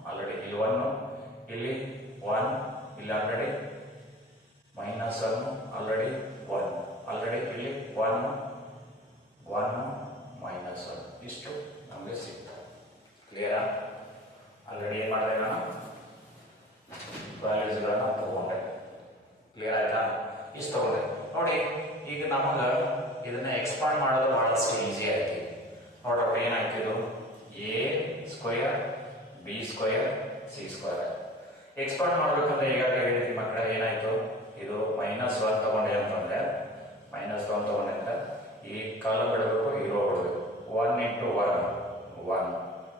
ಆಲ್ರೆಡಿ ಇಲ್ಲಿ 1, ಇಲ್ಲಿ 1, ಇಲ್ಲಿ ಆಲ್ರೆಡಿ ಮೈನಸ್ 1, ಆಲ್ರೆಡಿ 1, ಆಲ್ರೆಡಿ ಇಲ್ಲಿ 1, 1 ಮೈನಸ್ 1, ಇಷ್ಟು ನಮಗೆ ಸಿಗ್ತದೆ. ಕ್ಲಿಯರಾ? ಆಲ್ರೆಡಿ ಏನು ಮಾಡಿದೆ ನಾನು, ವ್ಯಾಲ್ಯೂಸ್ಗಳನ್ನ ತಗೊಂಡೆ. ಕ್ಲಿಯರ್ ಆಯ್ತಾ? ಇಷ್ಟು ತಗೊಂಡೆ ನೋಡಿ. ಈಗ ನಮಗೆ ಇದನ್ನ ಎಕ್ಸ್ಪಾಂಡ್ ಮಾಡೋದು ಬಹಳಷ್ಟು ಈಸಿ ಆಯ್ತು. ನೋಡ್ರಪ್ಪ ಏನಾಯ್ತಿದು, A square B square C square. Expand ಮಾಡ್ಬೇಕಂದ್ರೆ ಈಗ ಹೇಳಿದ್ವಿ ಮಕ್ಕಳ, ಏನಾಯ್ತು, ಇದು -1 ತಗೊಂಡೆ ಅಂತಂದ್ರೆ -1 ತಗೊಂಡೆ ಅಂತ ಈ ಕಾಲಮ್ ಬಿಡಬೇಕು, ಈ ರೋ ಬಿಡಬೇಕು. 1 into 1 1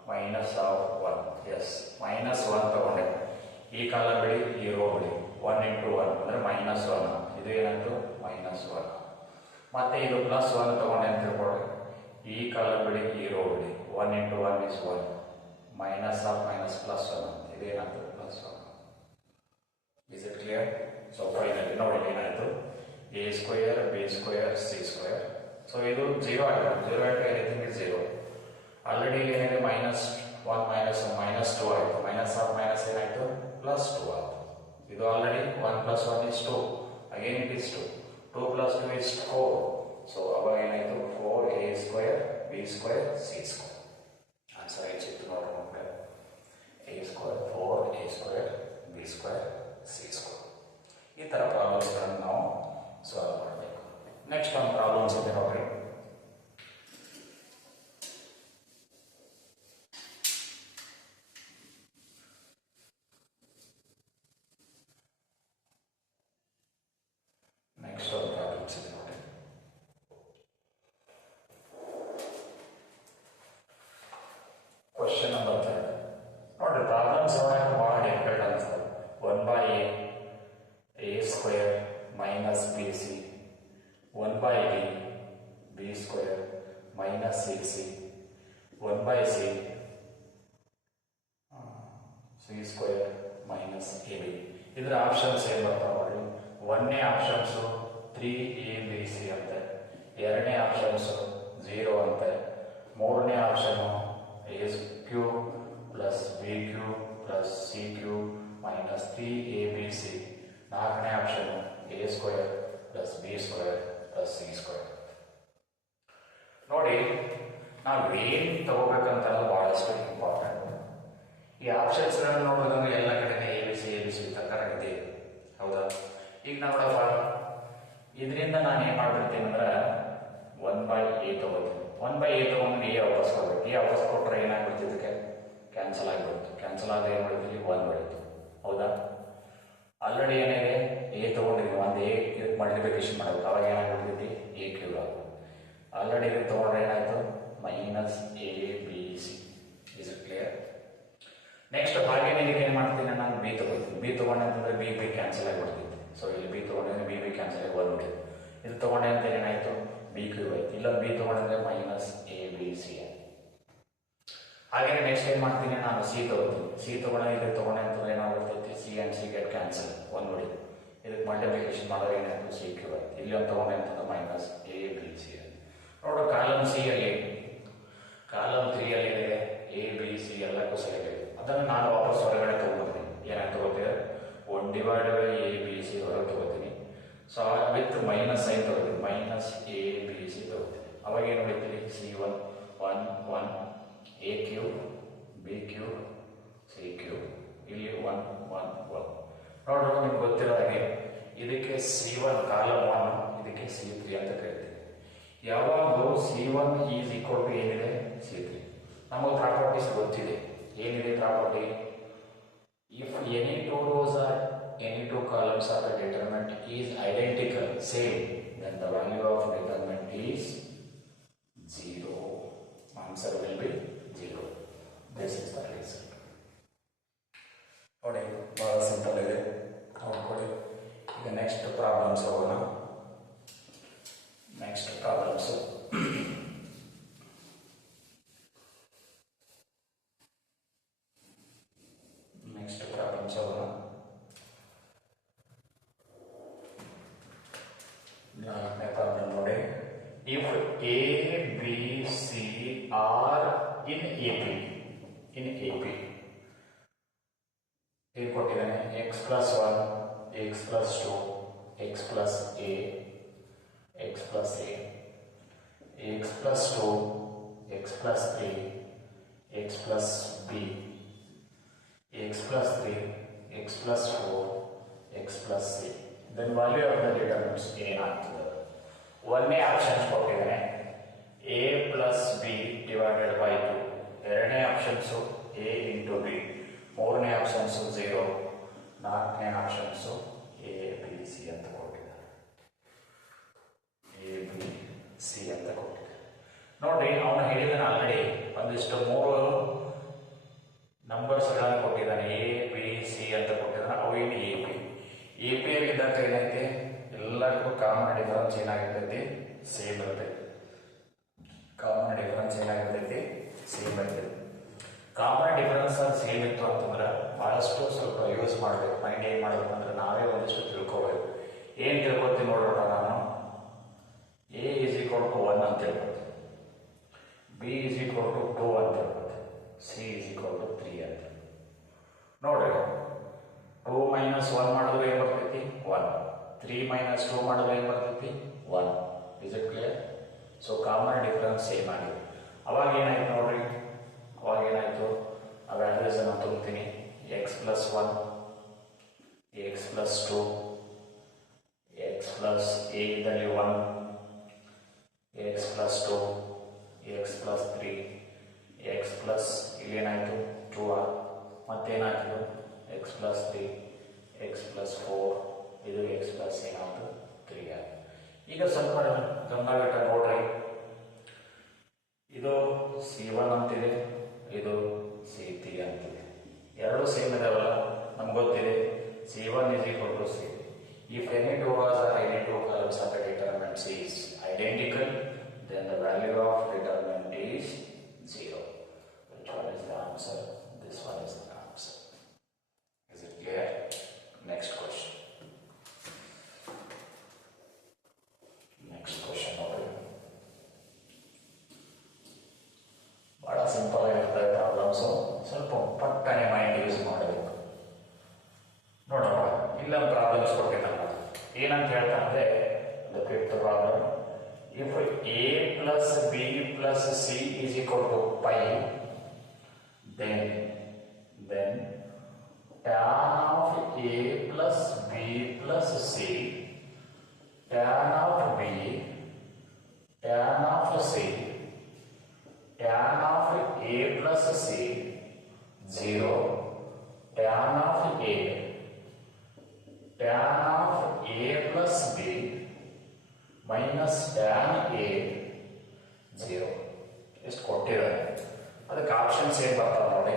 ಮೈನಸ್ ಆಫ್ 1. ಎಸ್, -1 ತಗೊಂಡೆ, ಈ ಕಾಲಮ್ ಬಿಡಿ, ಈ ರೋ ಬಿಡಿ. 1 into 1 ಅಂದ್ರೆ -1. ಇದು ಏನಾಯ್ತು -1. ಮತ್ತೆ ಇದು +1 ತಗೊಂಡೆ ಅಂತ ತಿಳ್ಕೊಳ್ರಿ, ಈ ಕಾಲಮ್ ಬಿಡಿ, ಈ ರೋ ಬಿಡಿ. 1 into 1 is 1 minus of minus +1. ಇದೇನಾಯ್ತು +1. Is it clear? So finally ನೋಡಿ ಏನಾಯ್ತು, A square B square C square. So ಇದು 0 ಆಗಿದೆ, 0 into anything is 0. ಆಲ್ರೆಡಿ ಏನಿದೆ -1 -2 ಆಯಿತು, ಮೈನಸ್ ಆಫ್ ಮೈನಸ್ ಏನಾಯಿತು +2 ಆಯಿತು. ಇದು already 1 + 1 is 2, again it is 2, 2 + 2 is 4. So ಅವಾಗ ಏನಾಯಿತು 4a² b² c². ಆನ್ಸರ್ ಹೆಚ್ಚಿತ್ತು ನೋಡ್ರಿ ಮಕ್ಕಳೇ, a² 4a² b² c². ಈ ಥರ ಪ್ರಾಬ್ಲಮ್ಸ್ಗಳನ್ನು ನಾವು ಸಾಲ್ವ್ ಮಾಡಬೇಕು. ನೆಕ್ಸ್ಟ್ ಒಂದು ಪ್ರಾಬ್ಲಮ್ಸ್ ಇದೆ ನೋಡ್ರಿ. ನೆಕ್ಸ್ಟ್ ಒಂದು ಪ್ರಾಬ್ಲಮ್ಸ್ ಇದೆ ನೋಡ್ರಿ. ಕ್ವಶನ್ ನಂಬರ್ 3 ನೋಡ್ರಿ. ಪ್ರಾಬ್ಲಮ್ಸ್ ಭಾಳ ಡಿಫಿಕಲ್ಟ್ ಅನ್ಸ್ತದೆ. 1/a a² minus bc 1/b b² minus cc 1/c c² minus ab. ಇದರ ಆಪ್ಷನ್ಸ್ ಏನು ಬರ್ತಾವೆ ನೋಡ್ರಿ. ಒಂದನೇ ಆಪ್ಷನ್ಸು 3abc ಅಂತೆ, ಎರಡನೇ ಆಪ್ಷನ್ಸು 0 ಅಂತೆ, ಮೂರನೇ option a³ plus b³ plus c³ minus 3abc, ನಾಲ್ಕನೇ option a² plus b² plus c². ನೋಡಿ, ನಾವು ಏನು ತಗೋಬೇಕಂತಲ್ಲ ಬಹಳಷ್ಟು ಇಂಪಾರ್ಟೆಂಟ್. ಈ ಆಪ್ಷನ್ಸ್ಗಳನ್ನು ನೋಡೋದಂದ್ರೆ ಎಲ್ಲ ಕಡೆ ಎ ಬಿ ಸಿ ತಕ್ಕ ಇದೆ, ಹೌದಾ? ಈಗ ನೋಡಪ್ಪ, ಇದರಿಂದ ನಾನು ಏನು ಮಾಡ್ಬಿಡ್ತೀನಿ ಅಂದ್ರೆ 1/a ತಗೋತೀನಿ. 1/a ತಗೊಂಡು ಎ ವಾಪಸ್ ಕೊಡ್ಬೇಕು. ಎ ವಾಪಸ್ ಕೊಟ್ಟರೆ ಏನಾಗ್ಬಿಡ್ತು, ಇದಕ್ಕೆ ಕ್ಯಾನ್ಸಲ್ ಆಗಿಬಿಡ್ತು. ಕ್ಯಾನ್ಸಲ್ ಆದ ಏನು ಮಾಡಿದ್ವಿ, 1 ಬೆಳೀತು, ಹೌದಾ? ಆಲ್ರೆಡಿ ಏನಿದೆ, ಎ ತೊಗೊಂಡಿದ್ವಿ, ಒಂದು ಎ ಇದಕ್ಕೆ ಮಲ್ಟಿಪ್ಲಿಕೇಶನ್ ಮಾಡಬೇಕು. ಅವಾಗ ಏನಾಗ್ಬಿಡ್ತೈತಿ, a³ ಆಗುತ್ತೆ. ಆಲ್ರೆಡಿ ಇದಕ್ಕೆ ತೊಗೊಂಡ್ರೆ ಏನಾಯಿತು, minus abc. Is it clear? Next ಹಾಗೆ ಇದಕ್ಕೆ ಏನು ಮಾಡ್ತೀನಿ, ನಾನು ಬಿ ತೊಗೊಳ್ತೀನಿ. ಬಿ ತೊಗೊಂಡೆ ಅಂತಂದ್ರೆ ಬಿ ಕ್ಯಾನ್ಸಲ್ ಆಗಿಬಿಡ್ತೈತಿ. ಸೊ ಇಲ್ಲಿ ಬಿ ತೊಗೊಂಡಿದ್ರೆ ಬಿ ಕ್ಯಾನ್ಸಲ್ ಆಗಿ 1 ಬಿಟ್ಟಿದೆ. ಇದು ತೊಗೊಂಡೆ ಅಂತ ಏನಾಯಿತು, b³ ಆಯ್ತು. ಇಲ್ಲ ಬಿ ತೊಗೊಂಡಿದ್ರೆ ಮೈನಸ್ abc. ಹಾಗೆ ನೆಕ್ಸ್ಟ್ ಏನು ಮಾಡ್ತೀನಿ, ನಾನು ಸಿ ತೊಗೋತೀನಿ. ಸಿ ತೊಗೊಂಡೆ ಇದಕ್ಕೆ ತೊಗೊಂಡೆ ಅಂತಂದ್ರೆ ಏನಾಗ್ಬಿಡ್ತೈತಿ, C and C get cancel, 1 ಬಿಡಿ. ಇದಕ್ಕೆ ಮಲ್ಟಿಪ್ಲಿಕೇಶನ್ ಮಾಡೋದು ಏನಾಯಿತು, c³ ಆಯ್ತು. ಇಲ್ಲಿ ಒಂದು ತೊಗೊಂಡೆ ಅಂತಂದ್ರೆ ಮೈನಸ್ abc. ನೋಡು, ಕಾಲಮ್ ಸಿ ಅಲ್ಲಿ, ಕಾಲಮ್ 3 ಅಲ್ಲಿ ಇದೆ abc ಎಲ್ಲಕ್ಕೂ ಸರಿಯಾಗಿದೆ. ಅದನ್ನು ನಾನು ವಾಪಸ್ ಹೊರಗಡೆ ತೊಗೊಂಡ್ಬರ್ತೀನಿ. ಏನಾಗಿ ತೊಗೋತೀವಿ, 1/abc ಹೊರಗೆ ತೊಗೋತೀನಿ. ಸೊ ವಿತ್ ಮೈನಸ್ ಸೈನ್ ತೊಗೋತೀನಿ, ಮೈನಸ್ abc ತೊಗೋತೀನಿ. ಅವಾಗ ಏನು ಹೊಡಿತೀವಿ, c1 1 1 a³ b³ c³ ಇಲ್ಲಿ 1 1 1. ನೋಡ್ರಿ, ನಿಮ್ಗೆ ಗೊತ್ತಿರೋ ಹಾಗೆ ಇದಕ್ಕೆ c1 ಕಾಲಮ್ 1, ಇದಕ್ಕೆ c3 ಅಂತ ಕರಿತೀವಿ. ಯಾವಾಗಲೂ c1 ಈಸ್ ಈಕ್ವಲ್ ಟು ಏನಿದೆ, c3. ನಮಗೆ ಪ್ರಾಪರ್ಟೀಸ್ ಗೊತ್ತಿದೆ. ಏನಿದೆ property, if any 2 rows or any 2 columns of the determinant is identical, same, then the value of determinant is 0. Answer will be 0. This is the result. ನೋಡಿ, ಬಹಳ simple ಇದೆ, ನೋಡ್ಕೊಳ್ಳಿ. ಈಗ next problems ಹೋಗೋಣ. Next problems ಹೋಗೋಣ. 4ನೇ problem ನೋಡಿ. If a b c are in AP ಏನು ಕೊಟ್ಟಿದ್ದಾನೆ, x plus 1 x plus 2 x plus a x plus a x plus 2 x plus 3 x plus b x plus 3 x plus 4 x plus c. then value of the determinants ಏನಾಗ್ತದೆ. ಒಂದನೇ options ಕೊಟ್ಟಿದ್ದಾನೆ a plus b divided by 2. ಎರಡನೇ options a into b. ಮೂರನೇ options 0. ನಾಲ್ಕನೇ options a b c ಅಂತ ಕೊಟ್ಟಿದ್ದಾರೆ. a b c ಅಂತ ಕೊಟ್ಟಿದ್ದಾರೆ. ನೋಡ್ರಿ, ಅವನು ಹೇಳಿದಾನೆ ಆಲ್ರೆಡಿ ಒಂದಿಷ್ಟು 3 ನಂಬರ್ಸ್ಗಳನ್ನು ಕೊಟ್ಟಿದ್ದಾನೆ. ಎ ಬಿ ಸಿ ಅಂತ ಕೊಟ್ಟಿದ್ದಾನೆ. ಅವು ಏನು ಎ ಪಿ ಇದ್ದಾಗ ಏನೈತಿ, ಎಲ್ಲರಿಗೂ ಕಾಮನ್ ಡಿಫರೆನ್ಸ್ ಏನಾಗಿರ್ತೈತಿ, ಸೇಮ್ ಇರ್ತೈತಿ. ಕಾಮನ್ ಡಿಫರೆನ್ಸ್ ಏನಾಗಿರ್ತೈತಿ, ಸೇಮ್ ಇರ್ತೈತಿ. ಕಾಮನ್ ಡಿಫರೆನ್ಸ್ ಸೇಮ್ ಇತ್ತು ಅಂತಂದ್ರೆ ಬಹಳಷ್ಟು ಸ್ವಲ್ಪ ಯೂಸ್ ಮಾಡಬೇಕು. ಮೈಂಡ್ ಏನು ಮಾಡಬೇಕು ಅಂದ್ರೆ ನಾವೇ ಒಂದಿಷ್ಟು ತಿಳ್ಕೋಬೇಕು. ಏನು ತಿಳ್ಕೊತೀನಿ ನೋಡೋಣ. ನಾನು ಎ ಈಸ್ ಈಕ್ವಲ್ ಟು 1 ಅಂತ ಹೇಳ್ಕೊತೀನಿ, ಬಿ ಈಸ್ ಈಕ್ವಲ್ ಟು 2 ಅಂತ ಹೇಳ್ಕೊತೀನಿ, ಸಿ ಈಸ್ ಈಕ್ವಲ್ ಟು 3 ಅಂತ. ನೋಡ್ರಿ, 2 - 1 ಮಾಡಿದ್ರೆ ಏನು ಬರ್ತೈತಿ, 1. 3 - 2 ಮಾಡಿದ್ರೆ ಏನು ಬರ್ತೈತಿ, 1. Is it clear? So common difference same ಆಗಿದೆ. ಅವಾಗ ಏನಾಯ್ತು ನೋಡ್ರಿ, ಅವಾಗ ಏನಾಯಿತು, ಆ ವ್ಯಾಲ್ಯೂಸನ್ನು ತುಂಬ್ತೀನಿ. X plus 1, X plus 2, X plus A ಇದ್ದಲ್ಲಿ 1, X plus 2, X plus 3, X plus ಇಲ್ಲೇನಾಯಿತು 2r, ಮತ್ತೇನಾಯಿತು ಎಕ್ಸ್ ಪ್ಲಸ್ 3, ಎಕ್ಸ್ ಪ್ಲಸ್ 4, ಇದು ಎಕ್ಸ್ ಪ್ಲಸ್ ಏನಾಯಿತು 3r. ಈಗ ಸ್ವಲ್ಪ ಗಮನವಿಟ್ಟ ನೋಡ್ರಿ, ಇದು C1 ಅಂತಿದೆ, ಇದು C3 ಅಂತಿದೆ. ಎರಡು ಸೇಮ್ ಇದಾವಲ್ಲ, ನಮ್ಗೆ ಗೊತ್ತಿದೆ C1 is equal to C3. If any two rows or any two columns of a determinant C is identical, then the value of determinant is 0. Which one is the answer? This one is the answer. Is it clear? Next question. Next question ನೋಡಿ. ಬಹಳ simple ಆಗಿರ್ತದೆ problems, ಸ್ವಲ್ಪ ಪಟ್ಟನೆ mind use ಮಾಡಬೇಕು. ನೋಡೋಣ, ಇಲ್ಲೊಂದು problems ಕೊಟ್ಟಿದ್ದಾನೆ. ಏನಂತ ಹೇಳ್ತಾನೆ, the fifth problem, if a plus b plus c is equal to pi, then tan of a plus b plus c, tan of b, tan of c, tan of a plus c, 0, tan of a, tan of a plus b minus tan a 0. ಎಷ್ಟು ಕೊಟ್ಟಿದ್ದಾರೆ, ಅದಕ್ಕೆ options ಏನು ಬರ್ತಾವೆ ನೋಡಿ.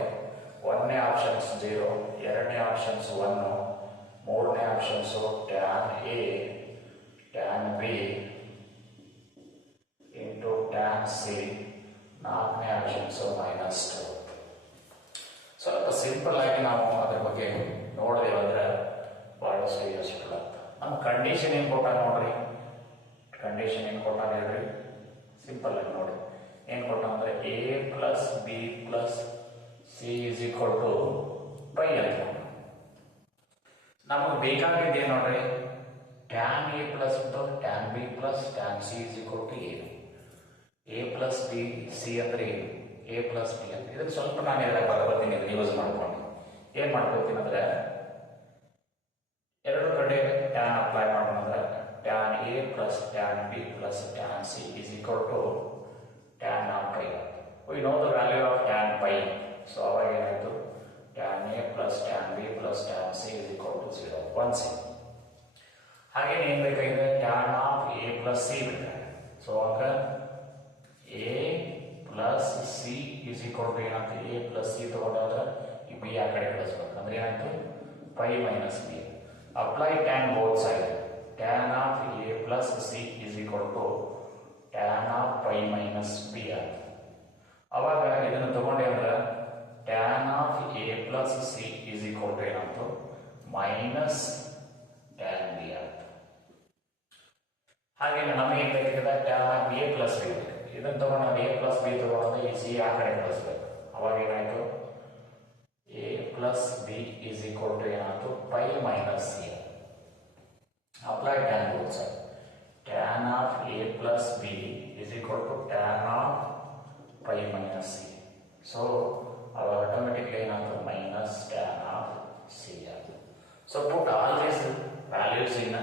ಒಂದನೇ options 0, ಎರಡನೇ options 1, ಮೂರನೇ options tan A, tan B into tan C, ನಾಲ್ಕನೇ ಆಪ್ಷನ್ಸು -2. ಸ್ವಲ್ಪ ಸಿಂಪಲ್ ಆಗಿ ನಾವು ಅದ್ರ ಬಗ್ಗೆ ನೋಡಿದೆವು ಅಂದರೆ ಬಹಳಷ್ಟು ಯೂಸ್ಫುಲ್ ಆಗ್ತದೆ. ನಮ್ಮ ಕಂಡೀಷನ್ ಏನು ಕೊಟ್ಟ ನೋಡ್ರಿ, ಕಂಡೀಷನ್ ಏನು ಕೊಟ್ಟ ಹೇಳ್ರಿ, ಸಿಂಪಲ್ ಆಗಿ ನೋಡಿ. ಏನು ಕೊಟ್ಟ ಅಂದರೆ a plus B plus C is equal to pi ಅಂತ. ನಮಗೆ ಬೇಕಾಗಿದ್ದೇನು ನೋಡ್ರಿ, tan A plus tan B plus tan C is equal to A plus B C ಅಂದರೆ ಎ ಪ್ಲಸ್ ಬಿ ಅಂತ. ಇದಕ್ಕೆ ಸ್ವಲ್ಪ ನಾನು ಎಲ್ಲ ಬರ್ತೀನಿ, ಯೂಸ್ ಮಾಡ್ಕೊಂಡು ಏನು ಮಾಡ್ಕೊಳ್ತೀನಿ ಅಂದರೆ, ಎರಡು ಕಡೆ ಟ್ಯಾನ್ ಅಪ್ಲೈ ಮಾಡೋಣ. Tan A plus tan B plus tan C is equal to tan of pi. We know the value of tan pi. So ಅವಾಗ ಏನಾಯಿತು, tan A plus tan B plus tan C is equal to 0, 1 C. ಹಾಗೇನು ಏನು ಬೇಕಾಗಿದೆ, tan of A plus C ಬೇಕಾಗಿದೆ. So ಆಗ A plus C is equal to ಏನಾಯ್ತು, A plus C ತಗೊಂಡಾಗ ಈ ಬಿ ಆ ಕಡೆ ಕಳಿಸ್ಬೇಕು. ಅಂದ್ರೆ ಏನಾಯ್ತು, pi minus B. Apply tan both side. Tan of A plus C is equal to tan of pi minus B ಆಯ್ತು. ಅವಾಗ ಇದನ್ನು ತಗೊಂಡೆ ಅಂದ್ರೆ tan of A plus C is equal to ಏನಾಯ್ತು, ಮೈನಸ್ ಟ್ಯಾನ್ ಬಿ ಆಯ್ತು. ಹಾಗೆ ನಮಗೆ ಏನು ಬೇಕಿದೆ, tan of A plus B. ಇದನ್ನು ತಗೊಂಡು ನಾವು ಎ ಪ್ಲಸ್ ಬಿ ತಗೊಂಡ್ರೆ ಈ ಸಿ ಆ ಕಡೆ ಕಳಿಸ್ಬೇಕು. ಅವಾಗ ಏನಾಯ್ತು, A plus B is equal to ಏನಾಯ್ತು, pi minus C. Apply tan both side. Tan of A plus B is equal to tan of pi minus C. So ಅವಾಗ automatically ಏನಾಯ್ತು, ಮೈನಸ್ ಟ್ಯಾನ್ ಆಫ್ ಸಿ ಆಯ್ತು. So put all these values in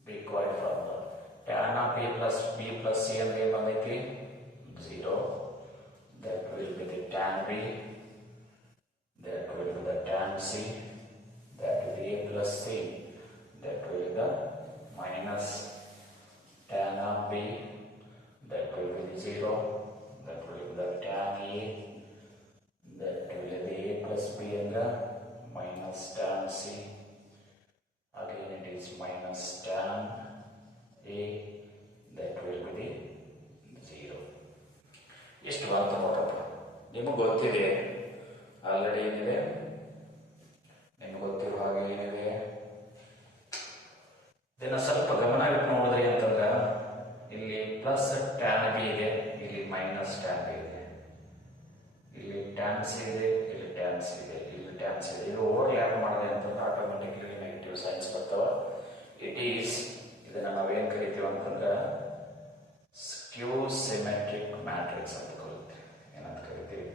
required formula. Tan of A plus B plus C ಅಂದ್ರೆ ಏನು ಬಂದೈತಿ, 0. That will be the tan B, that will be the tan C, that will be A plus C, that will be the minus tan of B, that will be the 0, that will be the tan A, that will be the A plus B and the minus tan C. Again it is minus tan A, that will be the 0. ಎಷ್ಟು ಬಂತು ನೋಡಪ್ಪ, ನಿಮಗೆ ಗೊತ್ತಿದೆ already. ಏನಿದೆ ನಿಮ್ಗೆ ಗೊತ್ತಿರೋ ಹಾಗೆ ಏನಿದೆ, ಇದನ್ನು ಸ್ವಲ್ಪ ಗಮನ ಇಟ್ಟು ನೋಡಿದ್ರಿ ಅಂತಂದ್ರೆ ಇಲ್ಲಿ ಪ್ಲಸ್ ಟ್ಯಾನ್ ಬಿ ಇದೆ, ಇಲ್ಲಿ ಮೈನಸ್ ಟ್ಯಾನ್ ಬಿ ಇದೆ, ಇಲ್ಲಿ ಟ್ಯಾನ್ ಸಿ ಇದೆ, ಇಲ್ಲಿ ಟ್ಯಾನ್ ಸಿ ಇದೆ, ಇಲ್ಲಿ ಟ್ಯಾನ್ ಸಿ ಇದೆ. ಇದು ಓವರ್ ಲ್ಯಾಪ್ ಮಾಡಿದೆ ಅಂತಂದ್ರೆ ಆಟೋಮೆಟಿಕ್ಲಿ ನೆಗೆಟಿವ್ ಸೈನ್ಸ್ ಬರ್ತಾವ. ಇಟ್ ಈಸ್ ಇದನ್ನು ನಾವೇನು ಕರಿತೀವಿ ಅಂತಂದ್ರೆ ಸ್ಕ್ಯೂ ಸಿಮೆಟ್ರಿಕ್ ಮ್ಯಾಟ್ರಿಕ್ಸ್ ಅಂತ ಕರಿತೀವಿ. ಏನಂತ ಕರಿತೀವಿ?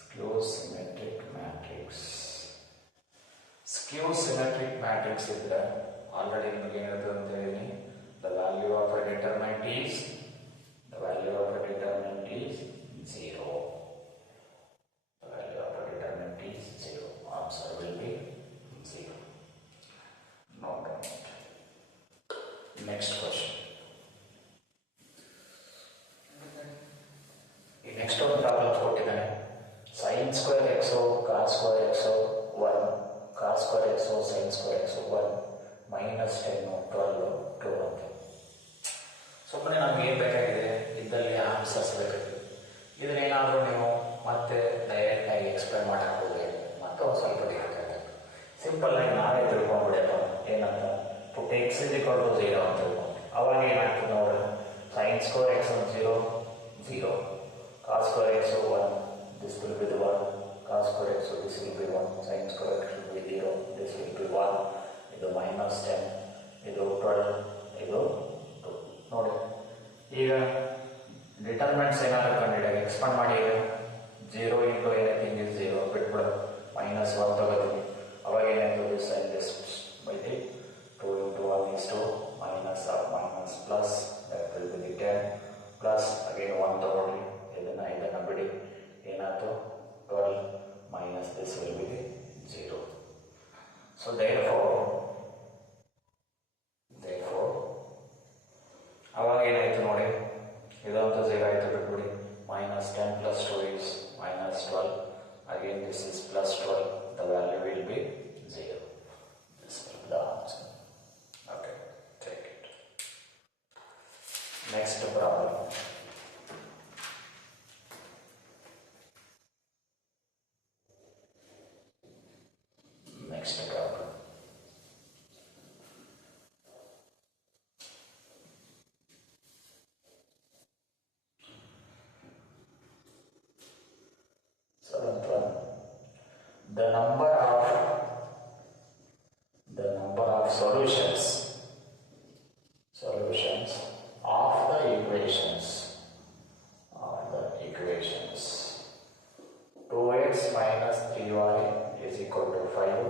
ಸ್ಕ್ಯೂ ಸಿಮೆಟ್ರಿಕ್ ಮ್ಯಾಟ್ರಿಕ್ಸ್. ಸ್ಕ್ಯೂ ಸಿಮೆಟ್ರಿಕ್ ಮ್ಯಾಟ್ರಿಕ್ಸ್ ಇದ್ರೆ ಆಲ್ರೆಡಿ ನಿಮಗೆ ಏನಿರ್ತದೆ ಅಂತ ಹೇಳಿ, the value of a determinant is 0. The value of a determinant is 0. Answer will be 0. Note on it. Next question. ಈ ನೆಕ್ಸ್ಟ್ ಒಂದು ಪ್ರಾಬ್ಲಮ್ ಕೊಟ್ಟಿದ್ದಾನೆ. sin square x cos square x 1 cos square x sin square x 1 minus 10 12 2 ಅಂತ. ಸುಮ್ಮನೆ ನಮ್ಗೆ ಏನು ಬೇಕಾಗಿದೆ ಇದ್ದಲ್ಲಿ answers ಬೇಕಾಗಿದೆ. ಇದನ್ನೇನಾದರೂ ನೀವು ಮತ್ತೆ ಡೈರೆಕ್ಟ್ ಆಗಿ ಎಕ್ಸ್ಪ್ಲೈನ್ ಮಾಡಕ್ಕೆ ಹೋಗಿ ಮತ್ತೆ ಒಂದು ಸ್ವಲ್ಪ ಬೇಕಾಗುತ್ತೆ. ಸಿಂಪಲ್ ಆಗಿ ನಾವೇ ತಿಳ್ಕೊಂಡ್ಬಿಡಪ್ಪ ಏನಂತ, put X is equal to 0 ಅಂತ ತಿಳ್ಕೊಂಡು ಅವಾಗ ಏನಾಗ್ತದೆ ನೋಡ್ರಿ, sin square x 0 0 cos square x 1 this will be the 1 cos square x this will be 1 sin square x will be 0 this will be 1 ಇದು minus 10 ಇದು 12 ಇದು 2 ನೋಡಿ. ಈಗ ಡಿಟರ್ಮೆಂಟ್ಸ್ ಏನಾದ್ರು ಕಂಡಿಡಿಯಾಗ ಎಕ್ಸ್ಪಾಂಡ್ ಮಾಡಿ, ಈಗ 0 ಇಂಟು ಎನಿಥಿಂಗ್ ಇಸ್ 0 ಬಿಟ್ಬಿಡು, -1 ತಗೋತೀವಿ. ಅವಾಗ ಏನಾಗ್ತದೆ sine this by 2 into 1 is 2 minus of minus plus that will be the 10 plus again 1 ತಗೊಳ್ಳಿ, ಇದನ್ನ ಬಿಡಿ, ಏನಾಯ್ತು 12 minus this will be 0. So therefore ಅವಾಗ ಏನಾಯ್ತು ನೋಡಿ, ಇದಂತೂ 0 ಆಯಿತು ಬಿಟ್ಬಿಡಿ, -10 plus 2 is -12 again this is plus 12, the value will be 0. This will be the answer. Okay, take it. Next problem. Next problem. Seventh one. The number of solutions of the equations 2x minus 3y is equal to 5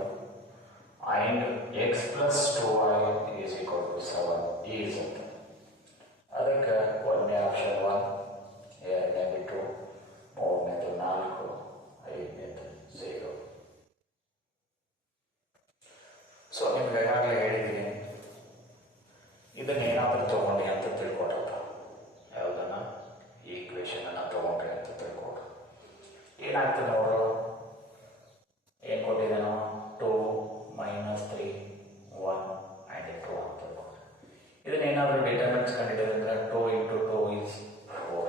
and x plus 2y is equal to 7 is ಅಂತ. ಅದಕ್ಕೆ ಒಂದನೇ option 1, ಎರಡನೇದು 2, ಮೂರನೇದು 4, ಐದನೇದು 0. So ನಿಮ್ಗೆ ಈಗಾಗಲೇ ಹೇಳಿದ್ದೀನಿ, ಇದನ್ನೇನಾದರೂ ತಗೊಂಡ್ರಿ ಅಂತ ತಿಳ್ಕೊಟ್ರಪ್ಪ, ಯಾವುದನ್ನ ಈ ಈಕ್ವೇಷನ್ ಅನ್ನ ತಗೊಂಡ್ರಿ ಅಂತ ತಿಳ್ಕೊಟ್ರು. ಏನಾಗ್ತದೆ ನೋಡು, ಏನು ಕೊಟ್ಟಿದ್ದಾನೋ 2 minus 3 1 and 2 ಅಂತ ತಿಳ್ಕೊಟ್ರು. ಇದನ್ನೇನಾದರೂ determinants ಕಂಡಿಡಿದ್ರೆ 2 into 2 is 4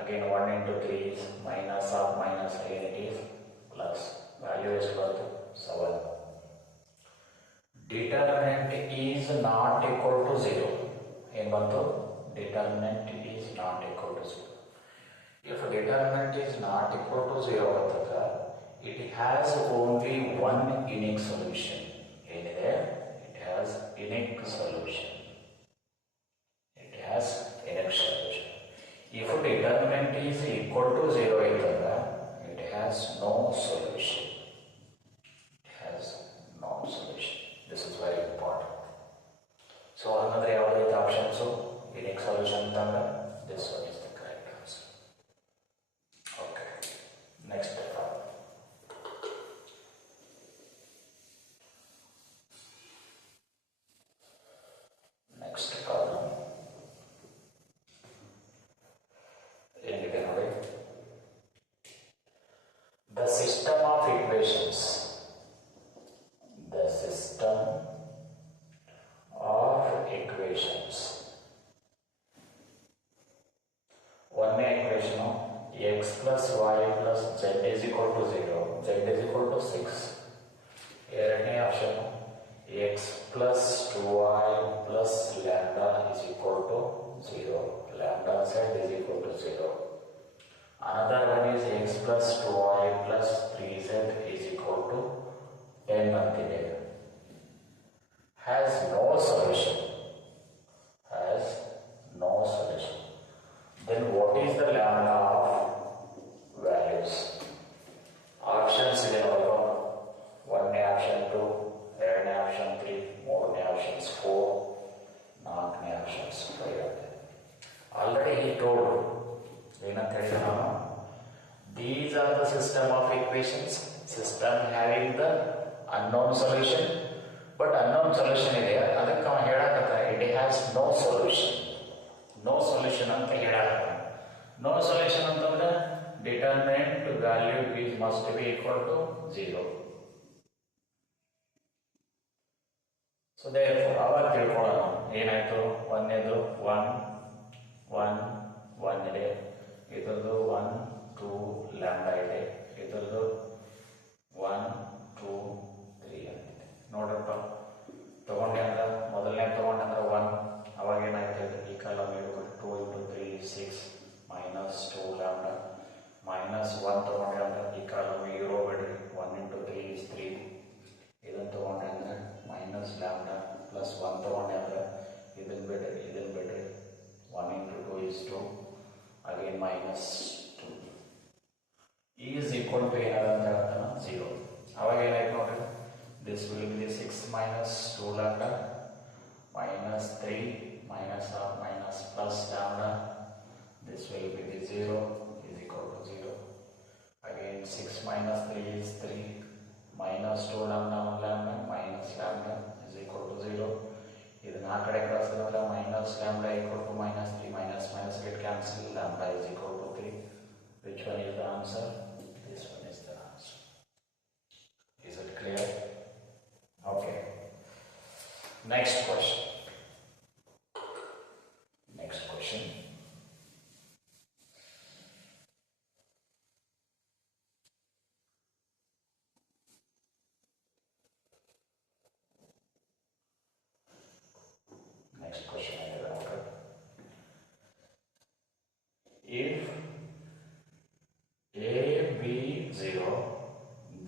again 1 into 3 is minus of minus again it is plus, value ಎಷ್ಟು ಬಂತು 7. Determinant is not equal to 0. ಏನು ಬಂತು? Determinant is not equal to 0. If determinant is not equal to 0 ಅಂತಂದ್ರೆ it has only one unique solution. ಏನಿದೆ? It has unique solution. If determinant is equal to 0 ಅಂತಂದ್ರೆ it has no solution. This is very important. So another ಯಾವುದೈತೆ options unique solution ಅಂತಂದ್ರೆ this one is the correct answer. Okay, next problem. ಏನಿದೆ ನೋಡಿ, the system of equations ಒಂದನೇ equation x plus y plus z is equal to 0, z is equal to 6. ಎರಡನೇ option x plus 2y plus lambda is equal to 0, lambda z is equal to 0. Another one is x plus 2y plus 3z is equal to 10 ಅಂತಿದೆ. Has no solution. Options 4, ನಾಲ್ಕನೇ options 5 ಆಗುತ್ತೆ. Already ಈ told ಏನಂತ ಹೇಳಿದ್ರೆ ನಾನು these are the system of equations, system having the unknown solution. But unknown solution ಇದೆ, ಅದಕ್ಕೆ ಅವನು ಹೇಳಕತ್ತ it has no solution. No solution ಅಂತ ಹೇಳಕತ್ತ. ನೋ ಸೊಲ್ಯೂಷನ್ ಅಂತಂದ್ರೆ determinant value is must be equal to 0. So ಅವಾಗ ತಿಳ್ಕೊಳ್ಳೋಣ ಏನಾಯ್ತು. ಒಂದೇದು 1 1 1 ಇದೆ, ಇದ್ರದ್ದು 1 2 ಲ್ಯಾಂಬ್ಡಾ ಇದೆ, ಇದ್ರದ್ದು 1 2 3 ಅಂತಿದೆ. ನೋಡ್ರಪ್ಪ ತಗೊಂಡೆ ಅಂದ್ರೆ ಮೊದಲನೇ ತಗೊಂಡೆ ಅಂದ್ರೆ 1, ಅವಾಗ ಏನಾಯ್ತು ಈ column 2 into 3 6 minus 2 lambda, minus 1 ತಗೊಂಡೆ ಅಂದ್ರೆ ಈ ಕಾಲಮ್ ಇರೋ ಬಿಡ್ರಿ 1 into 3 is 3. ಇದನ್ನು ತಗೊಂಡೆ ಅಂದ್ರೆ ಮೈನಸ್ ಲ್ಯಾಂಬ್ಡಾ ಪ್ಲಸ್ 1 ತಗೊಂಡೆ ಅಂದ್ರೆ ಇದನ್ನು ಬಿಡ್ರಿ 1 into 2 is 2, again minus 2 is equal to ಏನಾದಂತ ಹೇಳ್ತಾನೆ 0. ಅವಾಗ ಏನಾಯ್ತು ನೋಡ್ರಿ, this will be 6 minus 2 lambda minus 3 minus plus lambda, this will be the 0 is equal to 0. Again 6 minus 3 is 3 minus 2 lambda 1 lambda minus lambda is equal to 0. ಇದನ್ನ ಆ ಕಡೆ ಕಳಿಸಿದ್ರೆ minus lambda equal to minus 3 minus minus get cancel, lambda is equal to 3. Which one is the answer? This one is the answer. Is it clear? Okay. Next question. Next question. Next question is if A B 0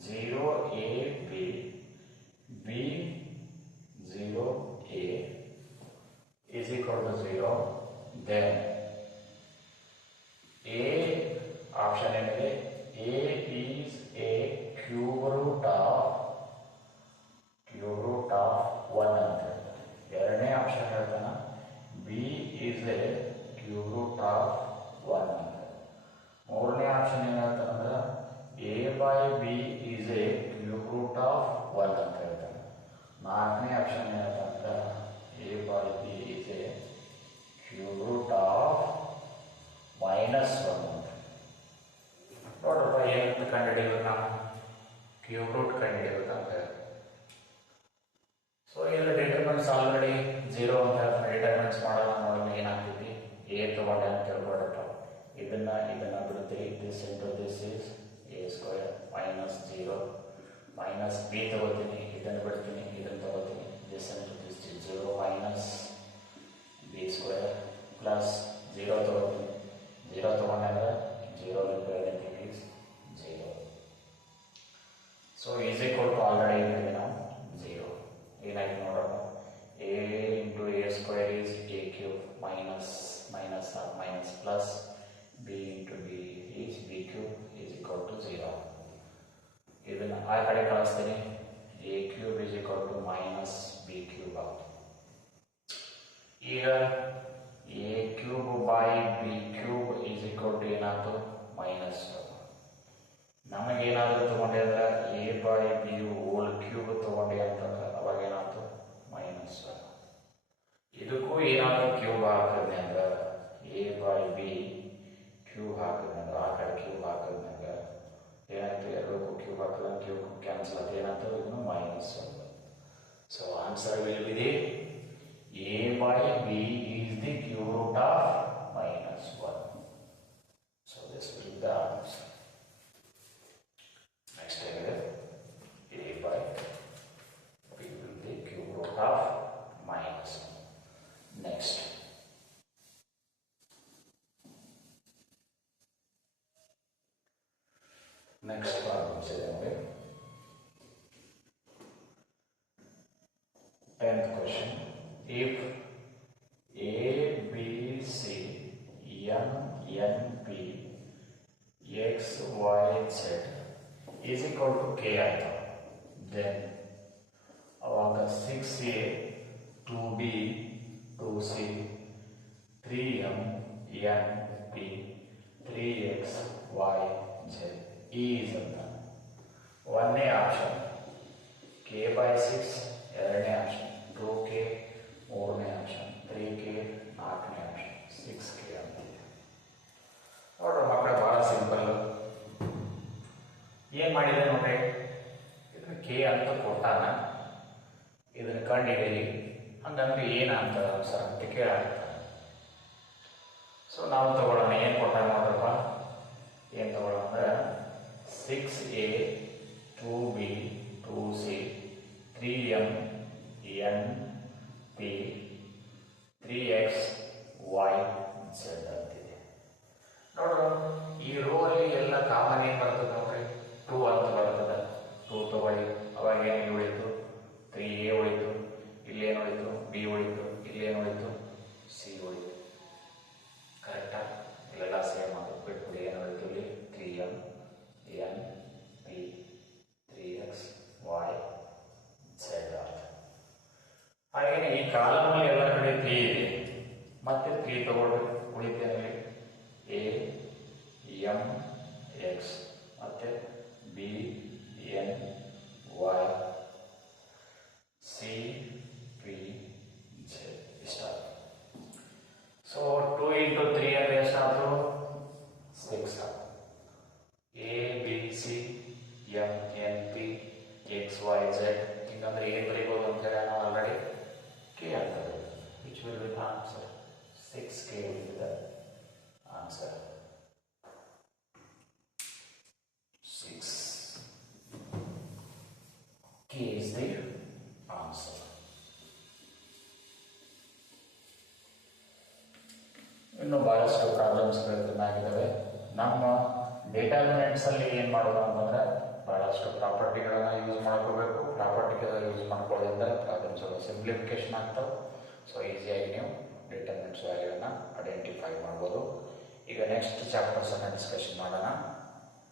0 A B B 0 A is equal to 0, then A option ಏನಿದೆ, A is a cube root of 1 ಅಂತ ಹೇಳ್ತಾನೆ. ಎರಡನೇ option ಹೇಳ್ತಾನೆ B is a cube root of 1 ಅಂತ. ಮೂರನೇ option ಏನು ಹೇಳ್ತಾನಂದ್ರೆ A by B is a cube root of 1 ಅಂತ ಹೇಳ್ತಾನೆ. ನಾಲ್ಕನೇ ಆಪ್ಷನ್ ಏನು ಹೇಳ್ತಾನಂದ್ರೆ A by B is a cube root of minus 1 ಅಂತ. ನೋಡ್ರಪ್ಪ ಏನಂತ ಕಂಡುಹಿಡಿಯೋದು ನಾವು, ಕ್ಯೂಬ್ ರೂಟ್ ಕಂಡುಹಿಡಿಯೋದಂತ. ಸೊ ಇಲ್ಲಿ ಡಿಟರ್ಮೆಂಟ್ಸ್ ಆಲ್ರೆಡಿ 0 ಅಂತ ಡಿಟರ್ಮೆಂಟ್ಸ್ ಮಾಡೋಣ. ನೋಡೋಣ ಏನಾಗ್ತೈತಿ. A ತಗೊಂಡೆ ಅಂತ ತಿಳ್ಕೊಡಪ್ಪ, ಇದನ್ನ ಬಿಡ್ತೀವಿ. This into this is A square minus 0 minus B ತಗೋತೀನಿ, ಇದನ್ನು ಬಿಡ್ತೀನಿ, ಇದನ್ನು ತಗೋತೀನಿ. This into this is 0 minus B square plus 0 ತಗೋತೀನಿ. 0 ತಗೊಂಡೆ ಅಂದ್ರೆ 0 into anything is 0. So is equal to already ಏನಿದೆ ನಾವು 0. ಏನಾಯ್ತು ನೋಡೋಣ, A into A square is A cube minus plus B into B is B cube is equal to 0. ಇದನ್ನು ಆ ಕಡೆ ಕಳಿಸ್ತೀನಿ. A cube is equal to minus B cube out. ಈಗ A cube by B cube is equal to ಏನಾಯ್ತು minus 2. ನಮಗೇನಾದರೂ ತಗೊಂಡೆ ಅಂದ್ರೆ A by B whole cube ತಗೊಂಡೆ ಅಂತಂದ್ರೆ ಅವಾಗ ಏನಾಯ್ತು ಮೈನಸ್ 1. ಇದಕ್ಕೂ ಏನಾದರೂ ಕ್ಯೂಬ್ ಹಾಕಿದ್ನೆ ಅಂದ್ರೆ A by B ಕ್ಯೂಬ್ ಹಾಕಿದ್ನಂದ್ರೆ ಆ ಕಡೆ ಕ್ಯೂಬ್ ಹಾಕಿದ್ನಂದ್ರೆ ಏನಾಯ್ತು, ಎರಡಕ್ಕೂ ಕ್ಯೂಬ್ ಹಾಕಿದ್ರೆ ಕ್ಯೂಬ್ ಕ್ಯಾನ್ಸಲ್ ಆಯ್ತು, ಏನಾಯ್ತು ಇದನ್ನು minus 1. So answer will be A by B is the cube root of minus 1. So this will be the answer. Next is A by B will be cube root of minus 1. Next. Next problem say okay. 10th question. If A, B, C, M, N, P, X, Y, Z is equal to K ಆಯಿತು, then ಅವಾಗ 6A 2b 2c 3m n p 3x y z is ಅಂತ ಒಂದನೇ option k/6 ಎರಡನೇ option 2k ಮೂರನೇ option 3k ನಾಲ್ಕನೇ option 6k ಅಂತಿದೆ. ನೋಡ್ರಿ ಮಕ್ಕಳ ಬಹಳ ಸಿಂಪಲ್. ಏನ್ ಮಾಡಿದೆ ನೋಡ್ರಿ, ಇದನ್ನ ಕೆ ಅಂತ ಕೊಟ್ಟಾನ, ಇದನ್ನ ಕಂಡಿದ್ದೀರಿ ಹಂಗಂದ್ರೆ ಏನಂತ ಸರ್ ಅಂತ ಕೇಳಾಗ್ತಾನೆ. ಸೊ ನಾವು ತಗೊಳ್ಳೋಣ, ಏನು ಕೊಟ್ಟಾನ ನೋಡ್ರಪ್ಪ, ಏನು ತಗೊಳ್ಳೋಣ ಅಂದ್ರೆ 6a 2b 2c 3m n p 3x y z ಅಂತಿದೆ. ನೋಡ್ರಿ ಈ ರೋ ಅಲ್ಲಿ ಎಲ್ಲ ಕಾಮನ್ ಏನು ಬರ್ತದೆ ನೋಡ್ರಿ, 2 ಅಂತ ಬರ್ತದೆ. 2 ತಗೊಳ್ಳಿ, ಅವಾಗ ಏನು ಉಳಿತು, 3a ಉಳಿತು, ಇಲ್ಲೇನು ಉಳಿತು, b ಉಳಿತು, ಇಲ್ಲೇನು ಉಳಿತು, c ಉಳಿತು. ಕರೆಕ್ಟಾ? ಇಲ್ಲೆಲ್ಲ ಸೇಮ್ ಆಗುತ್ತೆ, ಬಿಟ್ಬಿಡಿ. ಏನು ಉಳಿತು ಇಲ್ಲಿ 3m n p 3x y z ಅಂತ. ಹಾಗೇನೆ ಈ ಕಾಲಮಲ್ಲಿ ಎಲ್ಲ ಕಡೆ 3 ಇದೆ, ಮತ್ತೆ 3 ತಗೊಳ್ರಿ, ಉಳಿತೇನೆ a m x ಮತ್ತೆ b n y c p z ಇಷ್ಟ. ಸೊ 2 into 3 ಅಂದ್ರೆ ಎಷ್ಟಾದ್ರು 6 a b c m n p x y z. ಹಿಂಗಂದ್ರೆ ಏನು ಬರೀಬೋದು ಅಂತಾರೆ ನಾವು ಆಲ್ರೆಡಿ k ಅಂತ ಬರೀಬೋದು. Which will be the answer 6k will be the answer. 6 k is the answer. ಇನ್ನು ಬಹಳಷ್ಟು ಪ್ರಾಬ್ಲಮ್ಸ್ಗಳು ಆಗಿದ್ದಾವೆ. ನಮ್ಮ ಡೇಟಾಮಿನೆಂಟ್ಸ್ ಅಲ್ಲಿ ಏನು ಮಾಡೋದು ಅಂತಂದ್ರೆ ಬಹಳಷ್ಟು ಪ್ರಾಪರ್ಟಿಗಳನ್ನ ಯೂಸ್ ಮಾಡ್ಕೋಬೇಕು. ಪ್ರಾಪರ್ಟಿಗಳ ಯೂಸ್ ಮಾಡ್ಕೊಳ್ಳೋದ್ರಿಂದ ಪ್ರಾಬ್ಲಮ್ಸ್ಗಳು ಸಿಂಪ್ಲಿಫಿಕೇಶನ್ ಆಗ್ತಾವೆ. ಸೊ ಈಸಿಯಾಗಿ ನೀವು ಡಿಟರ್ಮಿನೆಂಟ್ಸ್ ವ್ಯಾಲ್ಯೂನ ಐಡೆಂಟಿಫೈ ಮಾಡ್ಬೋದು. ಈಗ ನೆಕ್ಸ್ಟ್ ಚಾಪ್ಟರ್ಸನ್ನು ಡಿಸ್ಕಷನ್ ಮಾಡೋಣ.